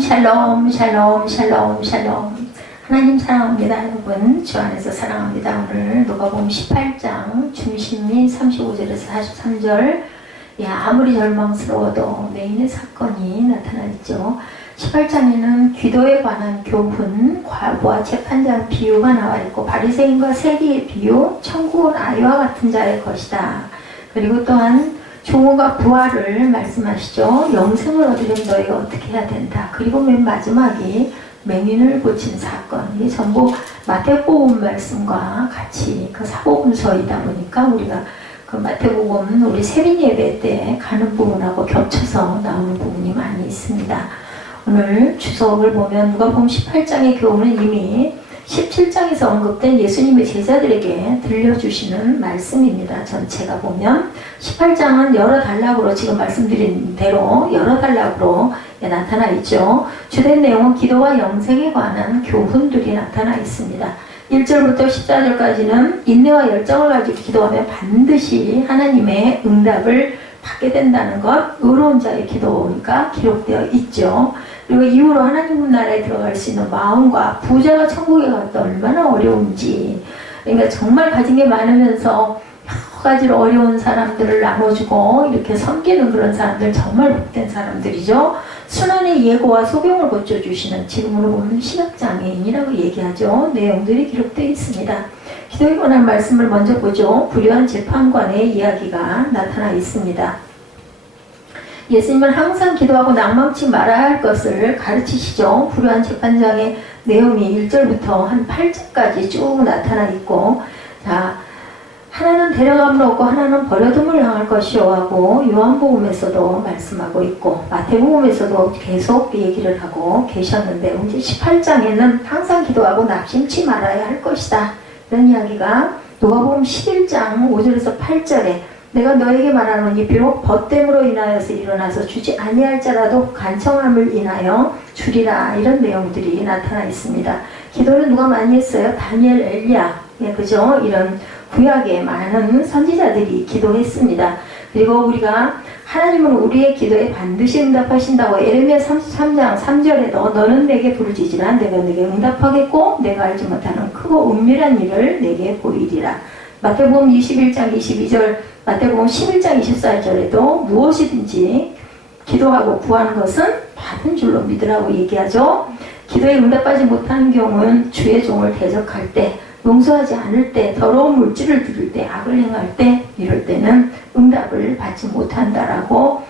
샬롬 샬롬 샬롬 샬롬 샬롬. 하나님 사랑합니다. 여러분 주 안에서 사랑합니다. 오늘 누가복음 18장 중심인 35절에서 43절. 아무리 절망스러워도 메인의 사건이 나타나 있죠. 18장에는 기도에 관한 교훈, 과부와 재판장 비유가 나와 있고, 바리새인과 세리의 비유, 천국은 아이와 같은 자의 것이다. 그리고 또한 종우가 부활을 말씀하시죠. 영생을 얻으려면 너희가 어떻게 해야 된다. 그리고 맨 마지막이 맹인을 고친 사건. 이게 전부 마태복음 말씀과 같이 그 사복음서이다 보니까 우리가 그 마태복음 우리 세빈 예배 때 가는 부분하고 겹쳐서 나오는 부분이 많이 있습니다. 오늘 주석을 보면 누가복음 18장의 교훈은 이미 17장에서 언급된 예수님의 제자들에게 들려주시는 말씀입니다. 전체가 보면 18장은 여러 단락으로 지금 말씀드린 대로 여러 단락으로 나타나 있죠. 주된 내용은 기도와 영생에 관한 교훈들이 나타나 있습니다. 1절부터 14절까지는 인내와 열정을 가지고 기도하면 반드시 하나님의 응답을 받게 된다는 것, 의로운 자의 기도가 기록되어 있죠. 그리고 이후로 하나님 나라에 들어갈 수 있는 마음과 부자가 천국에 갔다 얼마나 어려운지, 그러니까 정말 가진 게 많으면서 여러 가지로 어려운 사람들을 나눠주고 이렇게 섬기는 그런 사람들 정말 복된 사람들이죠. 순환의 예고와 소경을 고쳐주시는, 지금으로 보면 시각장애인이라고 얘기하죠. 내용들이 기록되어 있습니다. 기도에 관한 말씀을 먼저 보죠. 불의한 재판관의 이야기가 나타나 있습니다. 예수님은 항상 기도하고 낭망치 말아야 할 것을 가르치시죠. 불의한 재판장의 내용이 1절부터 한 8절까지 쭉 나타나 있고, 자, 하나는 데려감을 얻고 하나는 버려둠을 당할 것이요 하고 요한복음에서도 말씀하고 있고 마태복음에서도 계속 얘기를 하고 계셨는데, 이제 18장에는 항상 기도하고 낙심치 말아야 할 것이다, 이런 이야기가 누가복음 11장 5절에서 8절에 내가 너에게 말하노니 비록 벗됨으로 인하여서 일어나서 주지 아니할 자라도 간청함을 인하여 주리라, 이런 내용들이 나타나 있습니다. 기도를 누가 많이 했어요? 다니엘, 엘리야, 그죠? 이런 구약에 많은 선지자들이 기도했습니다. 그리고 우리가 하나님은 우리의 기도에 반드시 응답하신다고 에레미야 33장 3절에도 너는 내게 부르짖으라 내가 내게 응답하겠고 내가 알지 못하는 크고 은밀한 일을 내게 보이리라. 마태복음 21장 22절, 마태복음 11장 24절에도 무엇이든지 기도하고 구하는 것은 받은 줄로 믿으라고 얘기하죠. 기도에 응답하지 못하는 경우는 주의 종을 대적할 때, 용서하지 않을 때, 더러운 물질을 드릴 때, 악을 행할 때, 이럴 때는 응답을 받지 못한다라고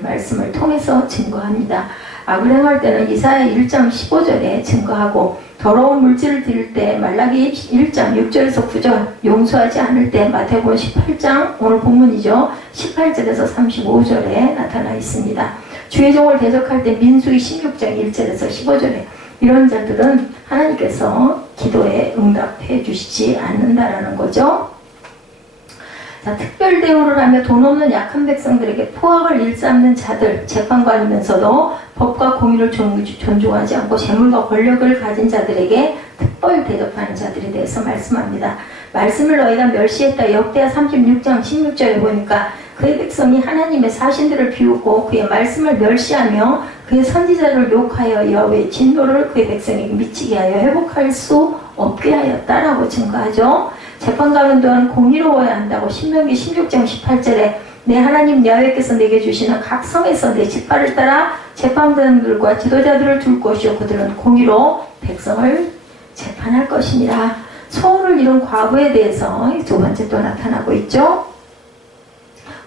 말씀을 통해서 증거합니다. 악을 행할 때는 이사야 1장 15절에 증거하고, 더러운 물질을 드릴 때 말라기 1장 6절에서 9절, 용서하지 않을 때 마태복음 18장 오늘 본문이죠. 18절에서 35절에 나타나 있습니다. 주의 종을 대적할 때 민수기 16장 1절에서 15절에 이런 자들은 하나님께서 기도에 응답해 주시지 않는다라는 거죠. 자, 특별 대우를 하며 돈 없는 약한 백성들에게 포악을 일삼는 자들, 재판관이면서도 법과 공의를 존중하지 않고 재물과 권력을 가진 자들에게 특별 대접하는 자들에 대해서 말씀합니다. 말씀을 너희가 멸시했다. 역대하 36장 16절에 보니까 그의 백성이 하나님의 사신들을 비웃고 그의 말씀을 멸시하며 그의 선지자를 욕하여 여호와의 진노를 그의 백성에게 미치게 하여 회복할 수 없게 하였다라고 증거하죠. 재판관은 또한 공의로워야 한다고 신명기 16장 18절에 내 하나님 여호와께서 내게 주시는 각 성에서 내 깃발을 따라 재판관들과 지도자들을 둘 것이요 그들은 공의로 백성을 재판할 것이니라. 소원을 이룬 과부에 대해서 두 번째 또 나타나고 있죠.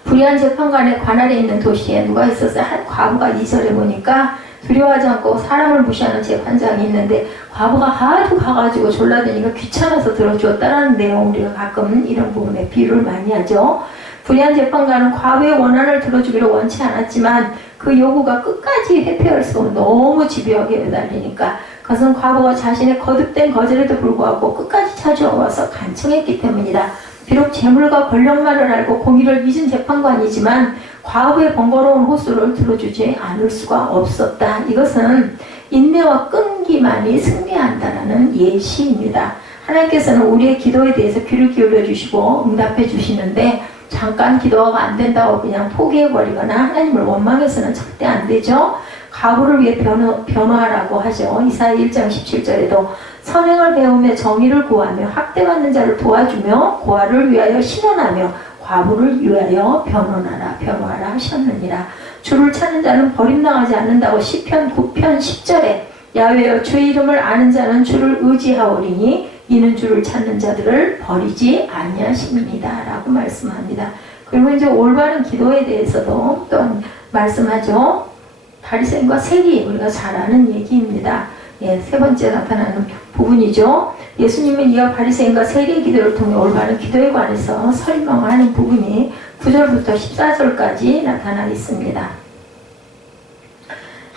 불의한 재판관의 관할에 있는 도시에 누가 있었어요? 한 과부가 2절에 보니까 두려워하지 않고 사람을 무시하는 재판장이 있는데 과부가 하도 가가지고 졸라대니까 귀찮아서 들어주었다라는 내용, 우리가 가끔 이런 부분에 비유를 많이 하죠. 불의한 재판관은 과부의 원한을 들어주기를 원치 않았지만 그 요구가 끝까지 회피할 수 없는 너무 집요하게 매달리니까 그것은 과부가 자신의 거듭된 거절에도 불구하고 끝까지 찾아와서 간청했기 때문이다. 비록 재물과 권력만을 알고 공의를 잊은 재판관이지만 과부의 번거로운 호소를 들어주지 않을 수가 없었다. 이것은 인내와 끈기만이 승리한다는 예시입니다. 하나님께서는 우리의 기도에 대해서 귀를 기울여 주시고 응답해 주시는데 잠깐 기도가 안 된다고 그냥 포기해버리거나 하나님을 원망해서는 절대 안 되죠. 과부를 위해 변호하라고 하죠. 이사야 1장 17절에도 선행을 배우며 정의를 구하며 학대받는 자를 도와주며 고아를 위하여 신원하며 과부를 위하여 변호하라 하셨느니라. 주를 찾는 자는 버림당하지 않는다고 시편 9편 10절에 야훼여 주의 이름을 아는 자는 주를 의지하오리니 이는 주를 찾는 자들을 버리지 아니하심이니이다 라고 말씀합니다. 그리고 이제 올바른 기도에 대해서도 또 말씀하죠. 바리새인과 세리, 우리가 잘 아는 얘기입니다. 예, 세 번째 나타나는 부분이죠. 예수님은 이어 바리새인과 세리의 기도를 통해 올바른 기도에 관해서 설명하는 부분이 9절부터 14절까지 나타나 있습니다.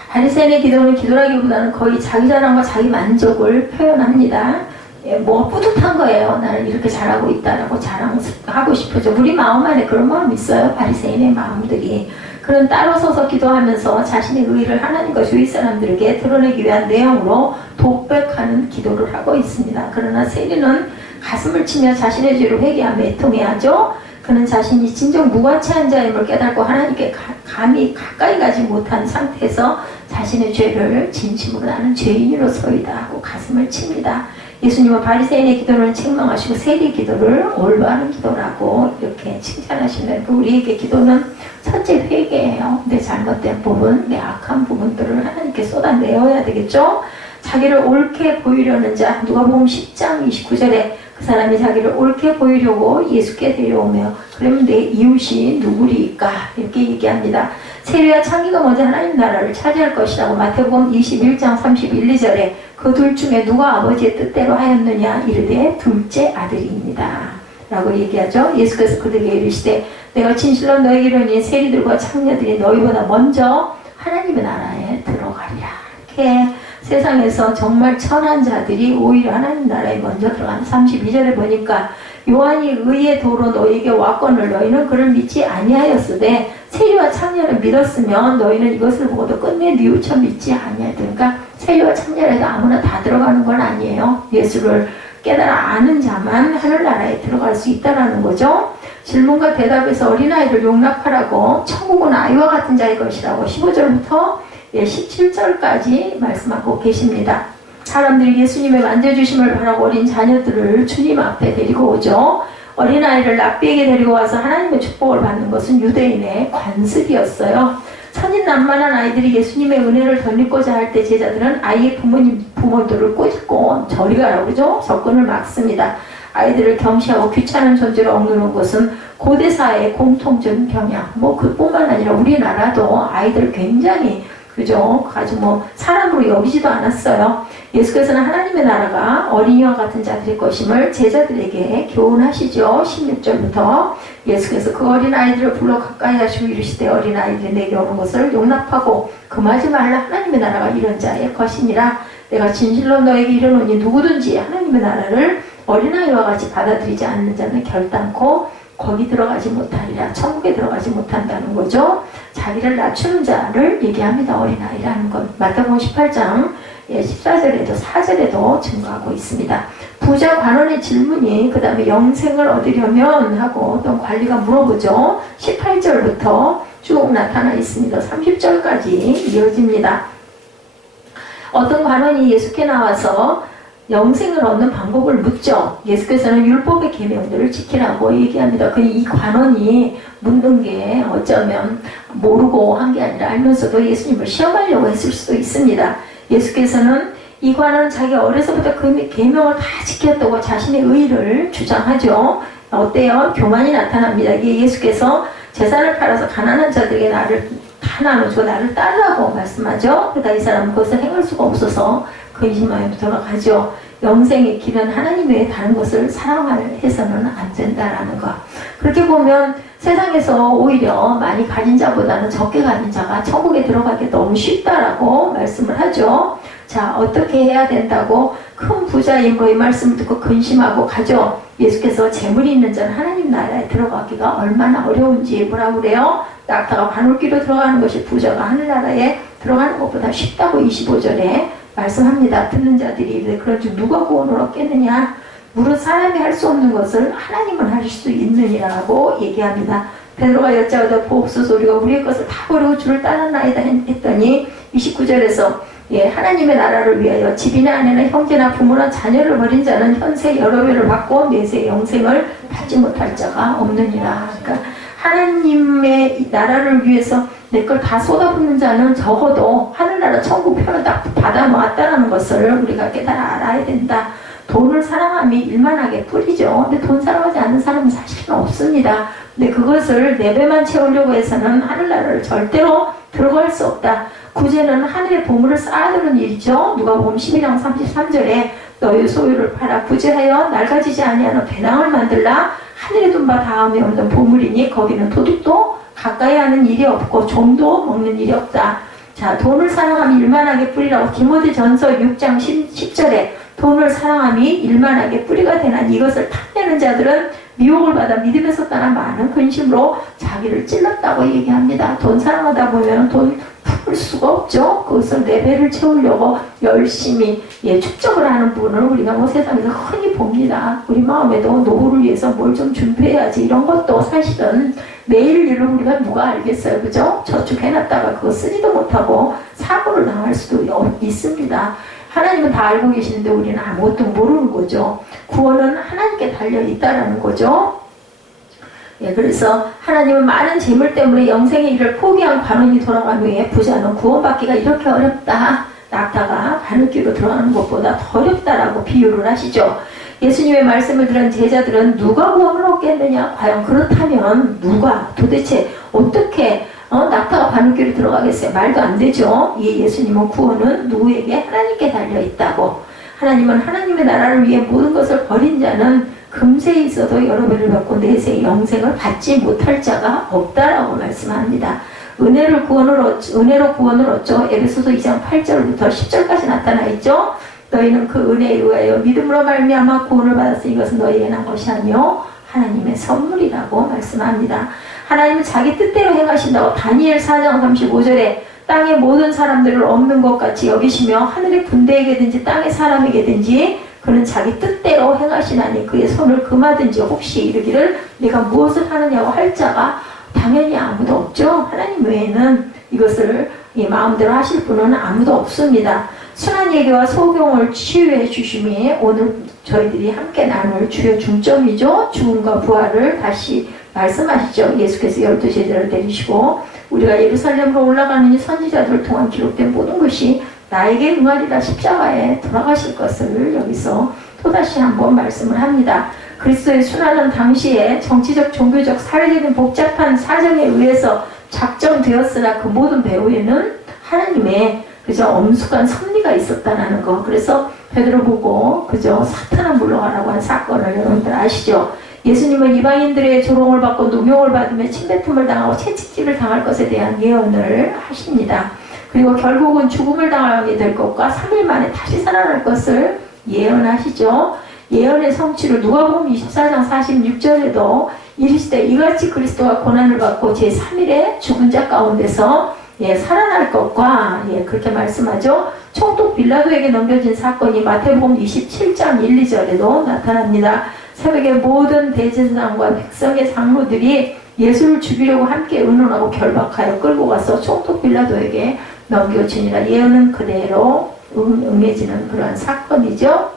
바리새인의 기도는 기도라기보다는 거의 자기 자랑과 자기 만족을 표현합니다. 예, 뭐 뿌듯한 거예요. 나는 이렇게 잘하고 있다라고 자랑하고 싶어져. 우리 마음 안에 그런 마음이 있어요. 바리새인의 마음들이. 그런 따로 서서 기도하면서 자신의 의의를 하나님과 주위 사람들에게 드러내기 위한 내용으로 독백하는 기도를 하고 있습니다. 그러나 세리는 가슴을 치며 자신의 죄를 회개하며 애통해야죠. 그는 자신이 진정 무가치한 자임을 깨닫고 하나님께 감히 가까이 가지 못한 상태에서 자신의 죄를 진심으로 나는 죄인으로서이다 하고 가슴을 칩니다. 예수님은 바리새인의 기도를 책망하시고 세리의 기도를 올바른 기도라고 이렇게 칭찬하시는 우리에게 기도는 첫째 회개예요. 내 잘못된 부분, 내 악한 부분들을 하나님께 쏟아내어야 되겠죠. 자기를 옳게 보이려는 자, 누가복음 10장 29절에 그 사람이 자기를 옳게 보이려고 예수께 데려오며 그러면 내 이웃이 누구리까 이렇게 얘기합니다. 세리와 창기가 먼저 하나님 나라를 차지할 것이라고 마태복음 21장 31, 2절에 그 둘 중에 누가 아버지의 뜻대로 하였느냐 이르되 둘째 아들입니다 라고 얘기하죠. 예수께서 그들에게 이르시되 내가 진실로 너희에게 이르니 세리들과 창녀들이 너희보다 먼저 하나님의 나라에 들어가리라. 이렇게 세상에서 정말 천한 자들이 오히려 하나님 나라에 먼저 들어가는 32절에 보니까 요한이 의의 도로 너희에게 왔거늘 너희는 그를 믿지 아니하였으되 세리와 창녀를 믿었으면 너희는 이것을 보고도 끝내 뉘우쳐 믿지 아니하였다. 그러니까 세리와 창녀에도 아무나 다 들어가는 건 아니에요. 예수를 깨달아 아는 자만 하늘나라에 들어갈 수 있다는 거죠. 질문과 대답에서 어린아이를 용납하라고 천국은 아이와 같은 자의 것이라고 15절부터 17절까지 말씀하고 계십니다. 사람들이 예수님의 만져주심을 바라고 어린 자녀들을 주님 앞에 데리고 오죠. 어린아이를 랍비에게 데리고 와서 하나님의 축복을 받는 것은 유대인의 관습이었어요. 천진난만한 아이들이 예수님의 은혜를 덧입고자 할 때 제자들은 아이의 부모들을 꼬집고 저리 가라고 그러죠. 접근을 막습니다. 아이들을 경시하고 귀찮은 존재로 억누르는 것은 고대 사회의 공통적인 경향. 뭐 그뿐만 아니라 우리나라도 아이들 굉장히 그죠? 아주 뭐 사람으로 여기지도 않았어요. 예수께서는 하나님의 나라가 어린이와 같은 자들의 것임을 제자들에게 교훈하시죠. 16절부터 예수께서 그 어린아이들을 불러 가까이 하시고 이르시되 어린아이들이 내게 오는 것을 용납하고 금하지 말라. 하나님의 나라가 이런 자의 것이니라. 내가 진실로 너에게 이르노니 누구든지 하나님의 나라를 어린아이와 같이 받아들이지 않는 자는 결단코 거기 들어가지 못하리라. 천국에 들어가지 못한다는 거죠. 자기를 낮추는 자를 얘기합니다. 어린아이라는 것. 마태복음 18장 14절에도 4절에도 증거하고 있습니다. 부자 관원의 질문이 그 다음에 영생을 얻으려면 하고 어떤 관리가 물어보죠. 18절부터 쭉 나타나 있습니다. 30절까지 이어집니다. 어떤 관원이 예수께 나와서 영생을 얻는 방법을 묻죠. 예수께서는 율법의 계명들을 지키라고 얘기합니다. 이 관원이 묻는 게 어쩌면 모르고 한 게 아니라 알면서도 예수님을 시험하려고 했을 수도 있습니다. 예수께서는 이 관원은 자기 어려서부터 그 계명을 다 지켰다고 자신의 의의를 주장하죠. 어때요? 교만이 나타납니다. 이게 예수께서 재산을 팔아서 가난한 자들에게 나를 다 나눠줘 나를 따르라고 말씀하죠. 그러다 이 사람은 그것을 행할 수가 없어서 근심하여 들어가죠. 영생의 길은 하나님 외에 다른 것을 사랑해서는 안 된다라는 것. 그렇게 보면 세상에서 오히려 많이 가진 자보다는 적게 가진 자가 천국에 들어가기 너무 쉽다라고 말씀을 하죠. 자, 어떻게 해야 된다고 큰 부자인 이 말씀을 듣고 근심하고 가죠. 예수께서 재물이 있는 자는 하나님 나라에 들어가기가 얼마나 어려운지 뭐라고 그래요? 낙타가 바늘귀로 들어가는 것이 부자가 하늘나라에 들어가는 것보다 쉽다고 25절에 말씀합니다. 듣는 자들이 그런즉 누가 구원을 얻겠느냐? 무릇 사람이 할 수 없는 것을 하나님은 하실 수 있느니라고 얘기합니다. 베드로가 여짜오되 보옵소서 우리가 우리의 것을 다 버리고 주를 따랐나이다 했더니 29절에서 하나님의 나라를 위하여 집이나 아내나 형제나 부모나 자녀를 버린 자는 현세 여러 배를 받고 내세 영생을 받지 못할 자가 없느니라. 그러니까 하나님의 나라를 위해서 내 걸 다 쏟아붓는 자는 적어도 하늘나라 천국 표를 다 받아놓았다는 것을 우리가 깨달아 알아야 된다. 돈을 사랑함이 일만하게 뿌리죠. 근데 돈 사랑하지 않는 사람은 사실은 없습니다. 근데 그것을 내 배만 채우려고 해서는 하늘나라를 절대로 들어갈 수 없다. 구제는 하늘의 보물을 쌓아두는 일이죠. 누가복음 12장 33절에 너희 소유를 팔아 구제하여 낡아지지 아니하는 배낭을 만들라. 하늘에 둔 바 다음에 없는 보물이니 거기는 도둑도 가까이 하는 일이 없고 좀도 먹는 일이 없다. 자, 돈을 사랑함이 일만하게 뿌리라고 디모데전서 6장 10절에 돈을 사랑함이 일만하게 뿌리가 되나니 이것을 탐내는 자들은 미혹을 받아 믿음에서 떠나 많은 근심으로 자기를 찔렀다고 얘기합니다. 돈 사랑하다 보면 돈 풀 수가 없죠. 그것을 내 배를 채우려고 열심히 축적을 하는 분을 우리가 세상에서 흔히 봅니다. 우리 마음에도 노후를 위해서 뭘 좀 준비해야지 이런 것도 사실은 내일 일을 우리가 누가 알겠어요. 그죠? 저축해놨다가 그거 쓰지도 못하고 사고를 당할 수도 있습니다. 하나님은 다 알고 계시는데 우리는 아무것도 모르는 거죠. 구원은 하나님께 달려있다라는 거죠. 그래서 하나님은 많은 재물 때문에 영생의 일을 포기한 관원이 돌아간 후에 부자는 구원받기가 이렇게 어렵다. 낙타가 바늘귀로 들어가는 것보다 더 어렵다라고 비유를 하시죠. 예수님의 말씀을 들은 제자들은 누가 구원을 얻겠느냐? 과연 그렇다면 누가 도대체 어떻게 낙타가 바늘귀로 들어가겠어요? 말도 안 되죠. 예수님은 구원은 누구에게? 하나님께 달려있다고. 하나님은 하나님의 나라를 위해 모든 것을 버린 자는 금세에 있어도 여러 배를 받고 내세의 영생을 받지 못할 자가 없다라고 말씀합니다. 은혜로 구원을 얻죠. 에베소서 2장 8절부터 10절까지 나타나 있죠. 너희는 그 은혜에 의하여 믿음으로 말미암아 구원을 받았으니 이것은 너희에게 난 것이 아니요 하나님의 선물이라고 말씀합니다. 하나님은 자기 뜻대로 행하신다고 다니엘 4장 35절에 땅의 모든 사람들을 없는 것 같이 여기시며 하늘의 군대에게든지 땅의 사람에게든지 그는 자기 뜻대로 행하시나니 그의 손을 금하든지 혹시 이르기를 내가 무엇을 하느냐고 할 자가 당연히 아무도 없죠. 하나님 외에는 이것을 마음대로 하실 분은 아무도 없습니다. 순한 예기와 소경을 치유해 주심이 오늘 저희들이 함께 나눌 주요 중점이죠. 죽음과 부활을 다시 말씀하시죠. 예수께서 12제자를 데리시고 우리가 예루살렘으로 올라가는 이 선지자들을 통한 기록된 모든 것이 나에게 응하리라 십자가에 돌아가실 것을 여기서 또다시 한번 말씀을 합니다. 그리스도의 순환은 당시에 정치적, 종교적, 사회적인 복잡한 사정에 의해서 작정되었으나 그 모든 배후에는 하나님의 엄숙한 섭리가 있었다는 거. 그래서 베드로 보고 사탄아 물러가라고 한 사건을 여러분들 아시죠? 예수님은 이방인들의 조롱을 받고 누명을 받으며 침뱉음을 당하고 채찍질을 당할 것에 대한 예언을 하십니다. 그리고 결국은 죽음을 당하게 될 것과 3일 만에 다시 살아날 것을 예언하시죠. 예언의 성취를 누가복음 24장 46절에도 이르시되 이같이 그리스도가 고난을 받고 제3일에 죽은 자 가운데서 살아날 것과 그렇게 말씀하죠. 총독 빌라도에게 넘겨진 사건이 마태복음 27장 1, 2절에도 나타납니다. 새벽에 모든 대제사장과 백성의 장로들이 예수를 죽이려고 함께 의논하고 결박하여 끌고 가서 총독 빌라도에게 넘겨주니라. 예언은 그대로 응해지는 그러한 사건이죠.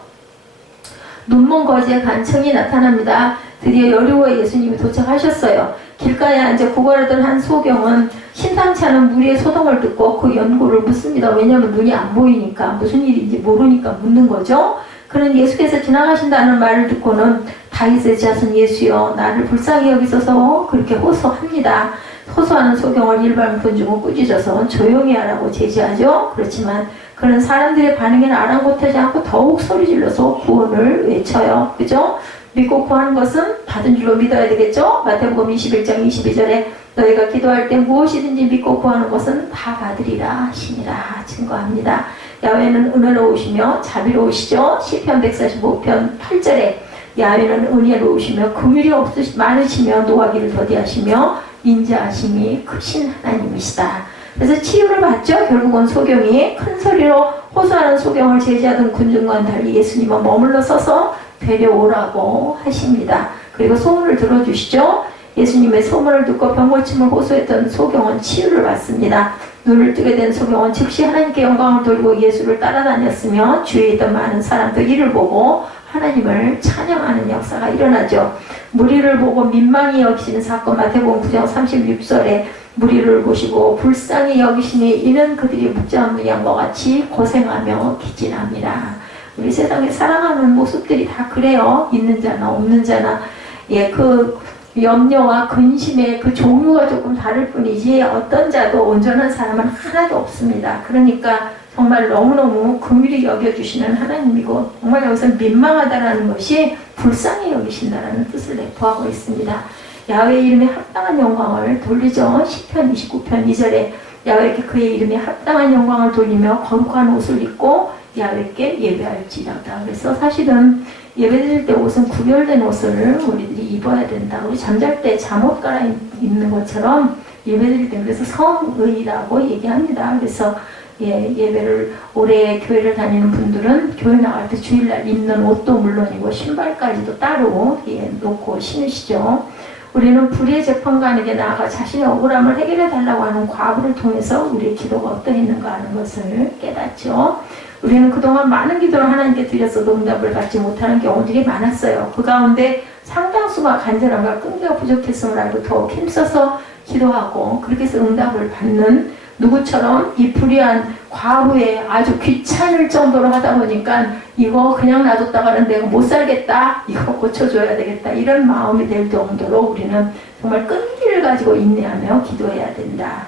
눈먼 거지의 간청이 나타납니다. 드디어 여리고에 예수님이 도착하셨어요. 길가에 앉아 구걸하던 한 소경은 심상치 않은 무리의 소동을 듣고 그 연고를 묻습니다. 왜냐하면 눈이 안 보이니까 무슨 일인지 모르니까 묻는 거죠. 그는 예수께서 지나가신다는 말을 듣고는 다윗의 자손 예수여 나를 불쌍히 여기소서 그렇게 호소합니다. 호소하는 소경을 일반 군중은 꾸짖어서 조용히 하라고 제지하죠. 그렇지만 그는 사람들의 반응에는 아랑곳하지 않고 더욱 소리질러서 구원을 외쳐요. 그죠? 믿고 구하는 것은 받은 줄로 믿어야 되겠죠? 마태복음 21장 22절에 너희가 기도할 때 무엇이든지 믿고 구하는 것은 다 받으리라 하시니라 증거합니다. 야훼는 은혜로우시며 자비로우시죠? 시편 145편 8절에 야훼는 은혜로우시며 긍휼이 많으시며 노하기를 더디하시며 인자하심이 크신 하나님이시다. 그래서 치유를 받죠. 결국은 소경이 큰 소리로 호소하는 소경을 제지하던 군중과는 달리 예수님은 머물러 서서 데려오라고 하십니다. 그리고 소문을 들어주시죠. 예수님의 소문을 듣고 병고침을 호소했던 소경은 치유를 받습니다. 눈을 뜨게 된 소경은 즉시 하나님께 영광을 돌리고 예수를 따라다녔으며 주위에 있던 많은 사람도 이를 보고 하나님을 찬양하는 역사가 일어나죠. 무리를 보고 민망히 여기시는 사건, 마태복음 9장 36절에 무리를 보시고 불쌍히 여기시니 이는 그들이 묵지 않는 양과 같이 고생하며 기진합니다. 우리 세상에 살아가는 모습들이 다 그래요. 있는 자나 없는 자나 그 염려와 근심의 그 종류가 조금 다를 뿐이지 어떤 자도 온전한 사람은 하나도 없습니다. 그러니까 정말 너무너무 긍휼히 여겨주시는 하나님이고 정말 여기서 민망하다라는 것이 불쌍히 여기신다라는 뜻을 내포하고 있습니다. 야훼의 이름에 합당한 영광을 돌리죠. 시편 29편 2절에 야훼께 그의 이름에 합당한 영광을 돌리며 거룩한 옷을 입고 야훼께 예배할지어다. 그래서 사실은 예배드릴 때 옷은 구별된 옷을 우리들이 입어야 된다. 우리 잠잘 때 잠옷 갈아입는 것처럼 예배드릴 때 그래서 성의라고 얘기합니다. 그래서 예배를 오래 교회를 다니는 분들은 교회 나갈 때 주일날 입는 옷도 물론이고 신발까지도 따로 놓고 신으시죠. 우리는 불의의 재판관에게 나아가 자신의 억울함을 해결해 달라고 하는 과부를 통해서 우리의 기도가 어떠했는가 하는 것을 깨닫죠. 우리는 그동안 많은 기도를 하나님께 드렸어도 응답을 받지 못하는 경우들이 많았어요. 그 가운데 상당수가 간절함과 끈기가 부족했음을 알고 더욱 힘써서 기도하고 그렇게 해서 응답을 받는 누구처럼 이 불의한 과부에 아주 귀찮을 정도로 하다 보니까 이거 그냥 놔뒀다가는 내가 못 살겠다, 이거 고쳐줘야 되겠다, 이런 마음이 될 정도로 우리는 정말 끈기를 가지고 인내하며 기도해야 된다.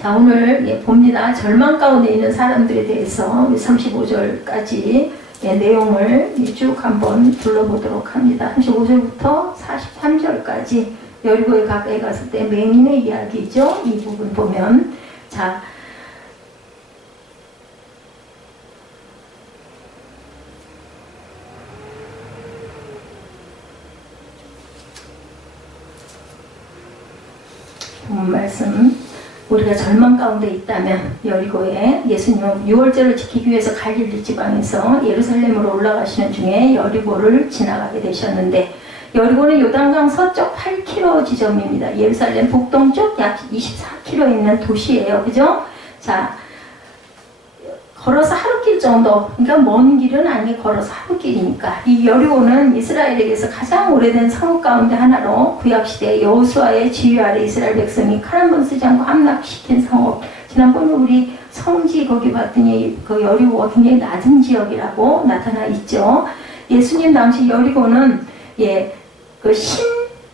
자, 오늘 봅니다. 절망 가운데 있는 사람들에 대해서 35절까지 내용을 쭉 한번 둘러보도록 합니다. 35절부터 43절까지 여리고에 가까이 갔을 때 맹인의 이야기죠. 이 부분 보면 자, 본 말씀 우리가 절망 가운데 있다면 여리고에 예수님은 유월절을 지키기 위해서 갈릴리 지방에서 예루살렘으로 올라가시는 중에 여리고를 지나가게 되셨는데 여리고는 요단강 서쪽 8km 지점입니다. 예루살렘 북동쪽 약 24km 있는 도시예요. 그죠? 자, 걸어서 하루길 정도, 그러니까 먼 길은 아니 걸어서 하루길이니까 이 여리고는 이스라엘에게서 가장 오래된 성읍 가운데 하나로 구약시대 여호수아의 지휘 아래 이스라엘 백성이 칼 한 번 쓰지 않고 함락시킨 성읍. 지난번에 우리 성지 거기 봤더니 그 여리고가 굉장히 낮은 지역이라고 나타나 있죠. 예수님 당시 여리고는 그 신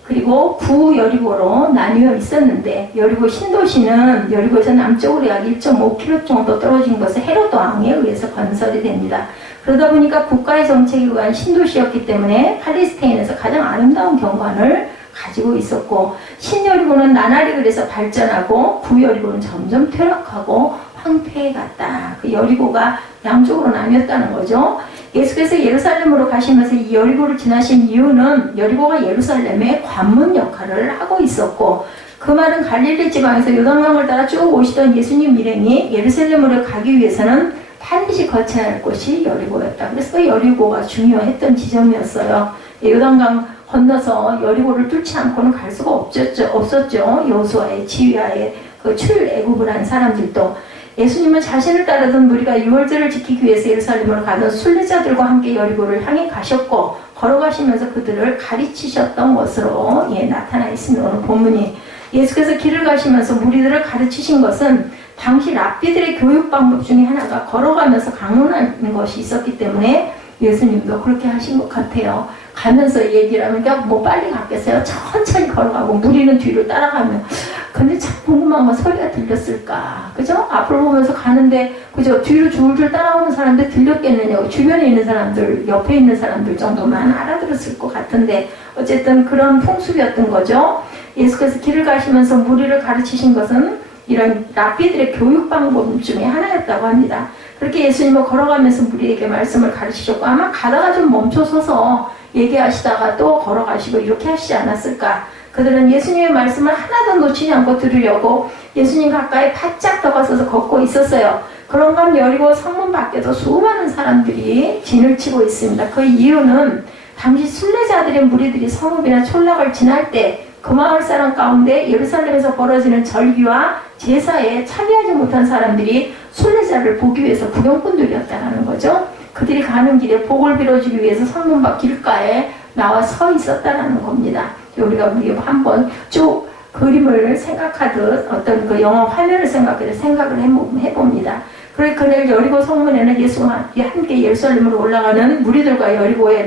그리고 구 여리고로 나뉘어 있었는데 여리고 신도시는 여리고에서 남쪽으로 약 1.5km 정도 떨어진 곳에 헤롯 왕에 의해서 건설이 됩니다. 그러다 보니까 국가의 정책에 의한 신도시였기 때문에 팔레스타인에서 가장 아름다운 경관을 가지고 있었고 신여리고는 나날이 그래서 발전하고 구여리고는 점점 퇴락하고 황폐해 갔다. 그 여리고가 양쪽으로 나뉘었다는 거죠. 예수께서 예루살렘으로 가시면서 이 여리고를 지나신 이유는 여리고가 예루살렘의 관문 역할을 하고 있었고 그 말은 갈릴리 지방에서 요단강을 따라 쭉 오시던 예수님 일행이 예루살렘으로 가기 위해서는 반드시 거쳐야 할 곳이 여리고였다. 그래서 여리고가 중요했던 지점이었어요. 요단강 건너서 여리고를 뚫지 않고는 갈 수가 없었죠. 여호수아의 지휘하에 그 출애굽을 한 사람들도 예수님은 자신을 따르던 무리가 유월절을 지키기 위해서 예루살렘으로 가던 순례자들과 함께 여리고를 향해 가셨고 걸어가시면서 그들을 가르치셨던 것으로 나타나 있습니다. 오늘 본문이 예수께서 길을 가시면서 무리들을 가르치신 것은 당시 랍비들의 교육 방법 중에 하나가 걸어가면서 강론하는 것이 있었기 때문에 예수님도 그렇게 하신 것 같아요. 가면서 얘기를 하면 그러니까 뭐 빨리 갔겠어요. 천천히 걸어가고 무리는 뒤를 따라가면 근데 참 궁금한 건 소리가 들렸을까? 그죠? 앞으로 보면서 가는데 그죠? 뒤로 줄줄 따라오는 사람들 들렸겠느냐고 주변에 있는 사람들 옆에 있는 사람들 정도만 알아들었을 것 같은데 어쨌든 그런 풍습이었던 거죠. 예수께서 길을 가시면서 무리를 가르치신 것은 이런 랍비들의 교육 방법 중에 하나였다고 합니다. 그렇게 예수님은 걸어가면서 무리에게 말씀을 가르치셨고 아마 가다가 좀 멈춰서서 얘기하시다가 또 걸어가시고 이렇게 하시지 않았을까. 그들은 예수님의 말씀을 하나도 놓치지 않고 들으려고 예수님 가까이 바짝 다가서서 걷고 있었어요. 그런가 여리고 성문 밖에도 수많은 사람들이 진을 치고 있습니다. 그 이유는 당시 순례자들의 무리들이 성읍이나 촌락을 지날 때 그 마을 사람 가운데 예루살렘에서 벌어지는 절기와 제사에 참여하지 못한 사람들이 순례자를 보기 위해서 구경꾼들이었다는 거죠. 그들이 가는 길에 복을 빌어주기 위해서 성문 밖 길가에 나와 서 있었다는 겁니다. 우리가 한번 쭉 그림을 생각하듯 어떤 그 영화 화면을 생각하듯 생각을 해봅니다. 그러니까 그날 여리고 성문에는 예수와 함께 예루살렘으로 올라가는 무리들과 여리고에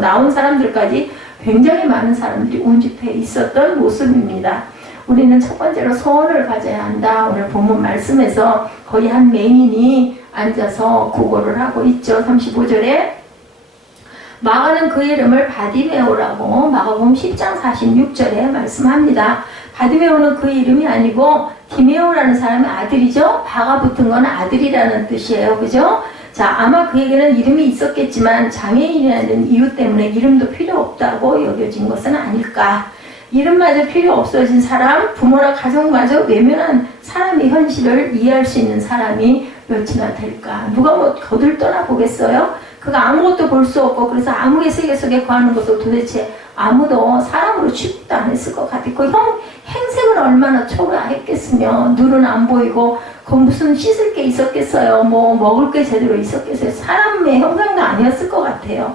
나온 사람들까지 굉장히 많은 사람들이 운집해 있었던 모습입니다. 우리는 첫 번째로 소원을 가져야 한다. 오늘 본문 말씀에서 거의 한 맹인이 앉아서 구걸을 하고 있죠. 35절에 마가는 그 이름을 바디메오라고 마가복음 10장 46절에 말씀합니다. 바디메오는 그 이름이 아니고 디메오라는 사람의 아들이죠. 바가 붙은 건 아들이라는 뜻이에요. 그죠? 자, 아마 그에게는 이름이 있었겠지만 장애인이라는 이유 때문에 이름도 필요 없다고 여겨진 것은 아닐까. 이름마저 필요 없어진 사람, 부모나 가족마저 외면한 사람의 현실을 이해할 수 있는 사람이 몇이나 될까. 누가 뭐 거들떠나 보겠어요? 그가 아무것도 볼 수 없고 그래서 아무리 세계 속에 거하는 것도 도대체 아무도 사람으로 취급도 안 했을 것 같아요. 그 행색은 얼마나 초라했겠으며 눈은 안 보이고 그 무슨 씻을 게 있었겠어요. 뭐 먹을 게 제대로 있었겠어요. 사람의 형상도 아니었을 것 같아요.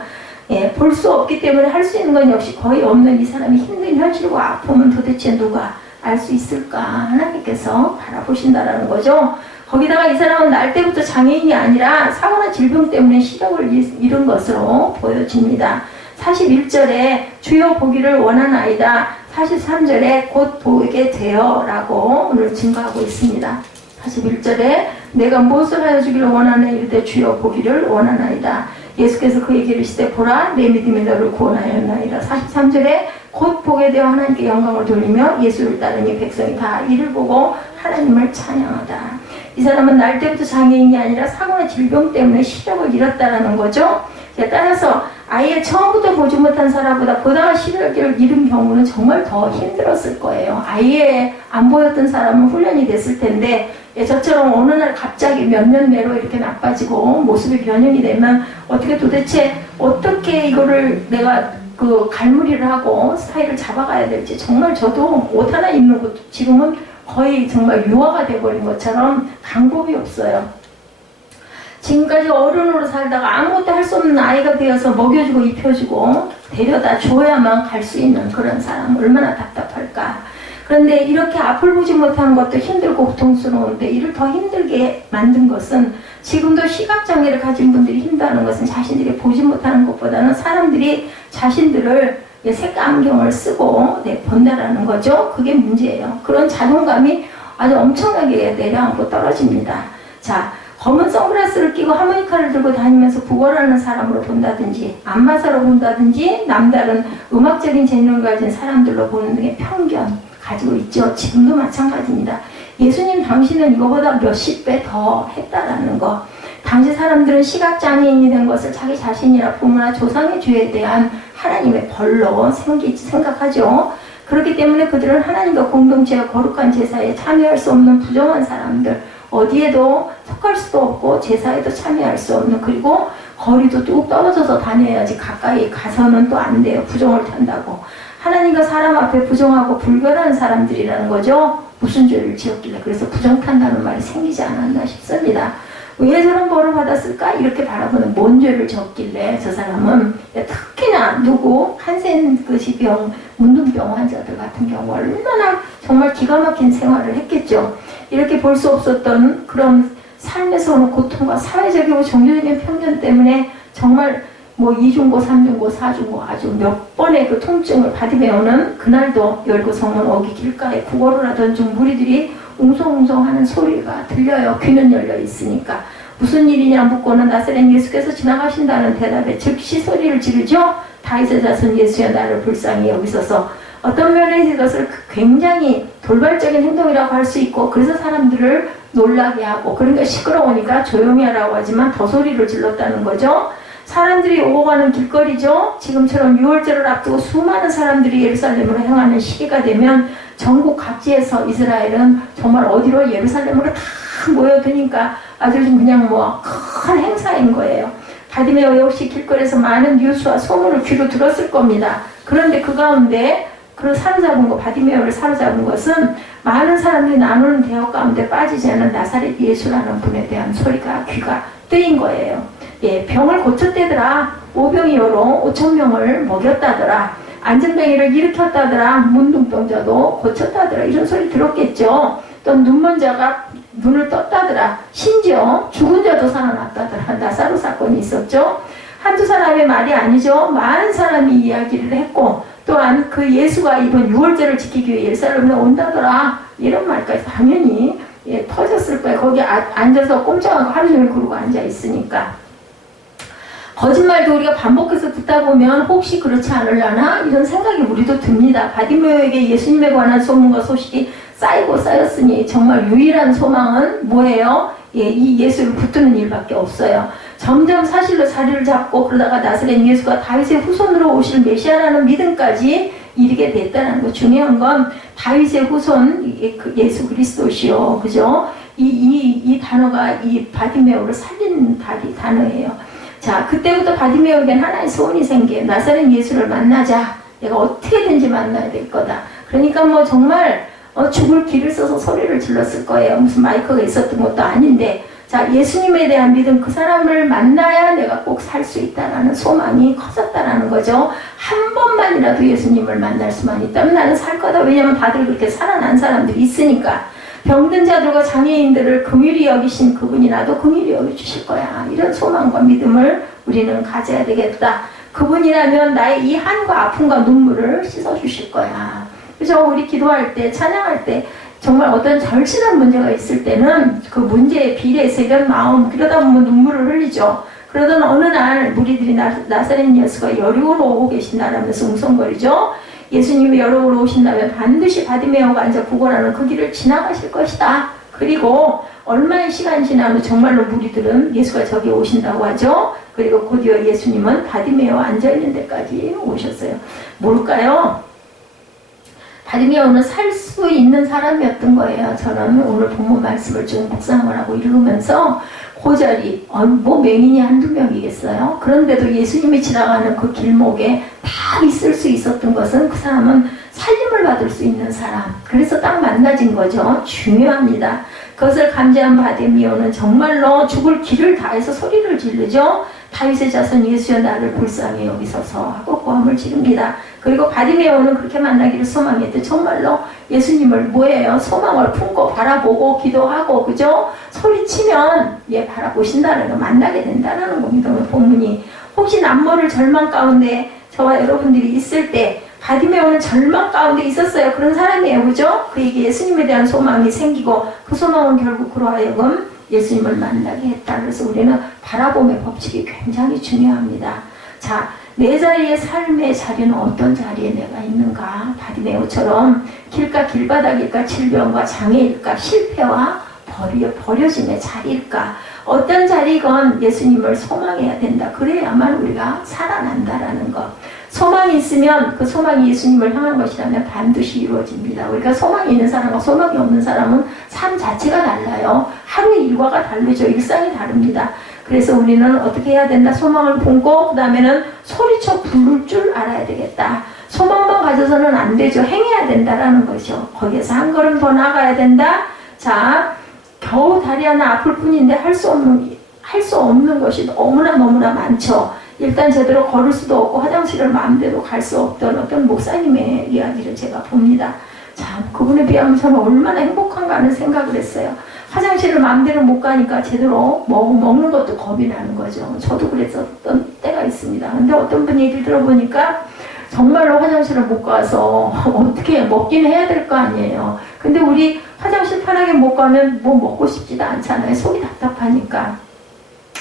예, 볼 수 없기 때문에 할 수 있는 건 역시 거의 없는 이 사람이 힘든 현실과 아픔은 도대체 누가 알 수 있을까? 하나님께서 바라보신다라는 거죠. 거기다가 이 사람은 날 때부터 장애인이 아니라 사고나 질병 때문에 시력을 잃은 것으로 보여집니다. 41절에 주여 보기를 원하나이다. 43절에 곧 보게 되어 라고 오늘 증거하고 있습니다. 41절에 내가 무엇을 하여 주기를 원하나 이르되 주여 보기를 원하나이다. 예수께서 그에게 이르시되 보라 내 믿음이 너를 구원하였나이다. 43절에 곧 보게 되어 하나님께 영광을 돌리며 예수를 따르니 백성이 다 이를 보고 하나님을 찬양하다. 이 사람은 날 때부터 장애인이 아니라 사고나 질병 때문에 시력을 잃었다는 거죠. 따라서 아예 처음부터 보지 못한 사람보다 보다가 시력을 잃은 경우는 정말 더 힘들었을 거예요. 아예 안 보였던 사람은 훈련이 됐을 텐데 저처럼 어느 날 갑자기 몇 년 내로 이렇게 나빠지고 모습이 변형이 되면 어떻게 이거를 내가 그 갈무리를 하고 스타일을 잡아가야 될지 정말 저도 옷 하나 입는 것도 지금은 거의 정말 유화가 돼버린 것처럼 방법이 없어요. 지금까지 어른으로 살다가 아무것도 할 수 없는 아이가 되어서 먹여주고 입혀주고 데려다 줘야만 갈 수 있는 그런 사람 얼마나 답답할까. 그런데 이렇게 앞을 보지 못하는 것도 힘들고 고통스러운데 이를 더 힘들게 만든 것은 지금도 시각장애를 가진 분들이 힘들어하는 것은 자신들이 보지 못하는 것보다는 사람들이 자신들을 색안경을 쓰고 본다라는 거죠. 그게 문제예요. 그런 자존감이 아주 엄청나게 내려앉고 떨어집니다. 자, 검은 선글라스를 끼고 하모니카를 들고 다니면서 구걸하는 사람으로 본다든지 안마사로 본다든지 남다른 음악적인 재능을 가진 사람들로 보는 등의 편견 가지고 있죠. 지금도 마찬가지입니다. 예수님 당신은 이거보다 몇십 배 더 했다라는 거. 당시 사람들은 시각장애인이 된 것을 자기 자신이나 부모나 조상의 죄에 대한 하나님의 벌로 생각하죠. 그렇기 때문에 그들은 하나님과 공동체와 거룩한 제사에 참여할 수 없는 부정한 사람들, 어디에도 속할 수도 없고 제사에도 참여할 수 없는, 그리고 거리도 뚝 떨어져서 다녀야지 가까이 가서는 또 안 돼요. 부정을 탄다고. 하나님과 사람 앞에 부정하고 불결한 사람들이라는 거죠. 무슨 죄를 지었길래 그래서 부정탄다는 말이 생기지 않았나 싶습니다. 왜 저런 벌을 받았을까? 이렇게 바라보는 뭔 죄를 졌길래 저 사람은 특히나 한센그시병, 문둥병 환자들 같은 경우 얼마나 정말 기가 막힌 생활을 했겠죠. 이렇게 볼 수 없었던 그런 삶에서 오는 고통과 사회적이고 종교적인 편견 때문에 정말 뭐 2중고, 3중고, 4중고 아주 몇 번의 그 통증을 받으며오는 그날도 열고 성문 어기 길가에 구걸을 하던 중 무리들이 웅성웅성하는 소리가 들려요. 귀는 열려 있으니까. 무슨 일이냐 묻고는 나사렛 예수께서 지나가신다는 대답에 즉시 소리를 지르죠. 다윗의 자손 예수여 나를 불쌍히 여기소서. 어떤 면에서 이것을 굉장히 돌발적인 행동이라고 할 수 있고 그래서 사람들을 놀라게 하고 그러니까 시끄러우니까 조용히 하라고 하지만 더 소리를 질렀다는 거죠. 사람들이 오고 가는 길거리죠. 지금처럼 6월절을 앞두고 수많은 사람들이 예루살렘으로 향하는 시기가 되면 전국 각지에서 이스라엘은 정말 어디로 예루살렘으로 다 모여드니까 아주 그냥 뭐 큰 행사인 거예요. 바디메오 역시 길거리에서 많은 뉴스와 소문을 귀로 들었을 겁니다. 그런데 그 가운데 그 사로잡은 거, 바디메오를 사로잡은 것은 많은 사람들이 나누는 대화 가운데 빠지지 않은 나사렛 예수라는 분에 대한 소리가 귀가 뜨인 거예요. 예, 병을 고쳤대더라. 오병이어로 5,000명을 먹였다더라. 안전뱅이를 일으켰다더라. 문둥병자도 고쳤다더라. 이런 소리 들었겠죠. 또 눈먼 자가 눈을 떴다더라. 심지어 죽은 자도 살아났다더라. 나사로 사건이 있었죠. 한두 사람의 말이 아니죠. 많은 사람이 이야기를 했고, 또한 그 예수가 이번 유월절을 지키기 위해 예루살렘에 온다더라. 이런 말까지 당연히 예, 터졌을 거예요. 거기 앉아서 꼼짝하고 하루 종일 그러고 앉아 있으니까. 거짓말도 우리가 반복해서 듣다 보면 혹시 그렇지 않으려나 이런 생각이 우리도 듭니다. 바디메오에게 예수님에 관한 소문과 소식이 쌓이고 쌓였으니 정말 유일한 소망은 뭐예요? 예, 이 예수를 붙드는 일밖에 없어요. 점점 사실로 자리를 잡고 그러다가 나사렛 예수가 다윗의 후손으로 오실 메시아라는 믿음까지 이르게 됐다는 거. 중요한 건 다윗의 후손 예수 그리스도시요, 그죠? 이 단어가 이 바디메오를 살린 단어예요. 자, 그때부터 바디메오에겐 하나의 소원이 생겨요. 나사렛 예수를 만나자. 내가 어떻게든지 만나야 될 거다. 그러니까 뭐 정말 죽을 길을 써서 소리를 질렀을 거예요. 무슨 마이크가 있었던 것도 아닌데. 자, 예수님에 대한 믿음, 그 사람을 만나야 내가 꼭 살 수 있다라는 소망이 커졌다라는 거죠. 한 번만이라도 예수님을 만날 수만 있다면 나는 살 거다. 왜냐면 다들 그렇게 살아난 사람들이 있으니까. 병든 자들과 장애인들을 긍휼히 여기신 그분이 나도 긍휼히 여겨주실 거야. 이런 소망과 믿음을 우리는 가져야 되겠다. 그분이라면 나의 이 한과 아픔과 눈물을 씻어주실 거야. 그죠? 우리 기도할 때, 찬양할 때 정말 어떤 절실한 문제가 있을 때는 그 문제에 비례해서 이런 마음, 그러다 보면 눈물을 흘리죠. 그러던 어느 날 무리들이 나사렛 예수가 여리고로 오고 계신다라면서 웅성거리죠. 예수님이 여리고로 오신다면 반드시 바디메오가 앉아 구걸하는 그 길을 지나가실 것이다. 그리고 얼마의 시간이 지나면 정말로 무리들은 예수가 저기 오신다고 하죠. 그리고 곧이어 예수님은 바디메오 앉아있는 데까지 오셨어요. 뭘까요? 바디메오는 살 수 있는 사람이었던 거예요. 저는 오늘 본문 말씀을 좀 묵상을 하고 읽으면서 그 자리, 뭐 맹인이 한두 명이겠어요? 그런데도 예수님이 지나가는 그 길목에 다 있을 수 있었던 것은 그 사람은 살림을 받을 수 있는 사람. 그래서 딱 만나진 거죠. 중요합니다. 그것을 감지한 바디메오는 정말로 죽을 길을 다해서 소리를 지르죠. 다윗의 자손 예수여 나를 불쌍히 여기소서 하고 고함을 지릅니다. 그리고 바디메오는 그렇게 만나기를 소망했대. 정말로 예수님을 뭐예요? 소망을 품고 바라보고 기도하고, 그죠? 소리치면 바라보신다는 거, 만나게 된다는 겁니다. 본문이. 혹시 남모를 절망 가운데 저와 여러분들이 있을 때 바디메오는 절망 가운데 있었어요. 그런 사람이에요. 그죠? 그에게 예수님에 대한 소망이 생기고 그 소망은 결국 그로 하여금 예수님을 만나게 했다. 그래서 우리는 바라봄의 법칙이 굉장히 중요합니다. 자, 내 자리의 삶의 자리는 어떤 자리에 내가 있는가? 바디메오처럼 길가 길바닥일까? 질병과 장애일까? 실패와 버려짐의 자리일까? 어떤 자리건 예수님을 소망해야 된다. 그래야만 우리가 살아난다라는 것. 소망이 있으면 그 소망이 예수님을 향한 것이라면 반드시 이루어집니다. 우리가 소망이 있는 사람과 소망이 없는 사람은 삶 자체가 달라요. 하루의 일과가 다르죠. 일상이 다릅니다. 그래서 우리는 어떻게 해야 된다? 소망을 품고 그 다음에는 소리쳐 부를 줄 알아야 되겠다. 소망만 가져서는 안 되죠. 행해야 된다라는 거죠. 거기에서 한 걸음 더 나가야 된다. 자, 겨우 다리 하나 아플 뿐인데 할 수 없는 것이 너무나 많죠. 일단 제대로 걸을 수도 없고 화장실을 마음대로 갈 수 없던 어떤 목사님의 이야기를 제가 봅니다. 참, 그분에 비하면 저는 얼마나 행복한가 하는 생각을 했어요. 화장실을 마음대로 못 가니까 제대로 먹는 것도 겁이 나는 거죠. 저도 그랬었던 때가 있습니다. 근데 어떤 분 얘기를 들어보니까 정말로 화장실을 못 가서 어떻게 먹긴 해야 될 거 아니에요. 근데 우리 화장실 편하게 못 가면 뭐 먹고 싶지도 않잖아요. 속이 답답하니까.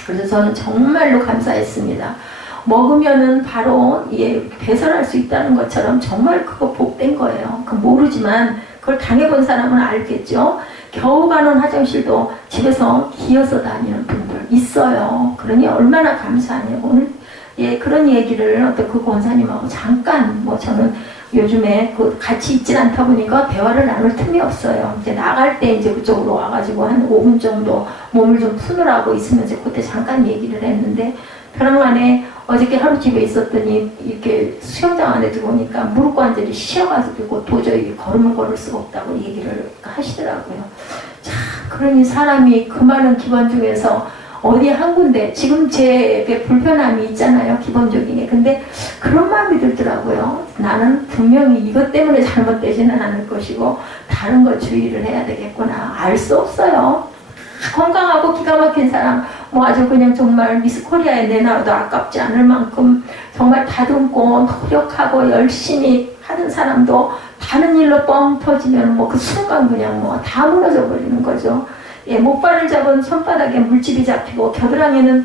그래서 저는 정말로 감사했습니다. 먹으면은 바로 배설할 수 있다는 것처럼 정말 그거 복된 거예요. 그 모르지만 그걸 당해본 사람은 알겠죠. 겨우 가는 화장실도 집에서 기어서 다니는 분들 있어요. 그러니 얼마나 감사하냐고. 오늘 그런 얘기를 어떤 그 권사님하고 잠깐 저는 요즘에 같이 있진 않다 보니까 대화를 나눌 틈이 없어요. 이제 나갈 때 이제 그쪽으로 와가지고 한 5분 정도 몸을 좀 푸느라고 있으면서 그때 잠깐 얘기를 했는데 벼랑간에 어저께 하루 집에 있었더니 이렇게 수영장 안에 들어오니까 무릎 관절이 씌어가지고 도저히 걸음을 걸을 수가 없다고 얘기를 하시더라고요. 자, 그러니 사람이 그 많은 기관 중에서 어디 한 군데, 지금 제 불편함이 있잖아요, 기본적인 게. 근데 그런 마음이 들더라고요. 나는 분명히 이것 때문에 잘못되지는 않을 것이고 다른 거 주의를 해야 되겠구나. 알 수 없어요. 건강하고 기가 막힌 사람, 뭐 아주 그냥 정말 미스 코리아에 내놔도 아깝지 않을 만큼 정말 다듬고 노력하고 열심히 하는 사람도 다른 일로 뻥 터지면 뭐 그 순간 그냥 뭐 다 무너져 버리는 거죠. 예, 목발을 잡은 손바닥에 물집이 잡히고 겨드랑이는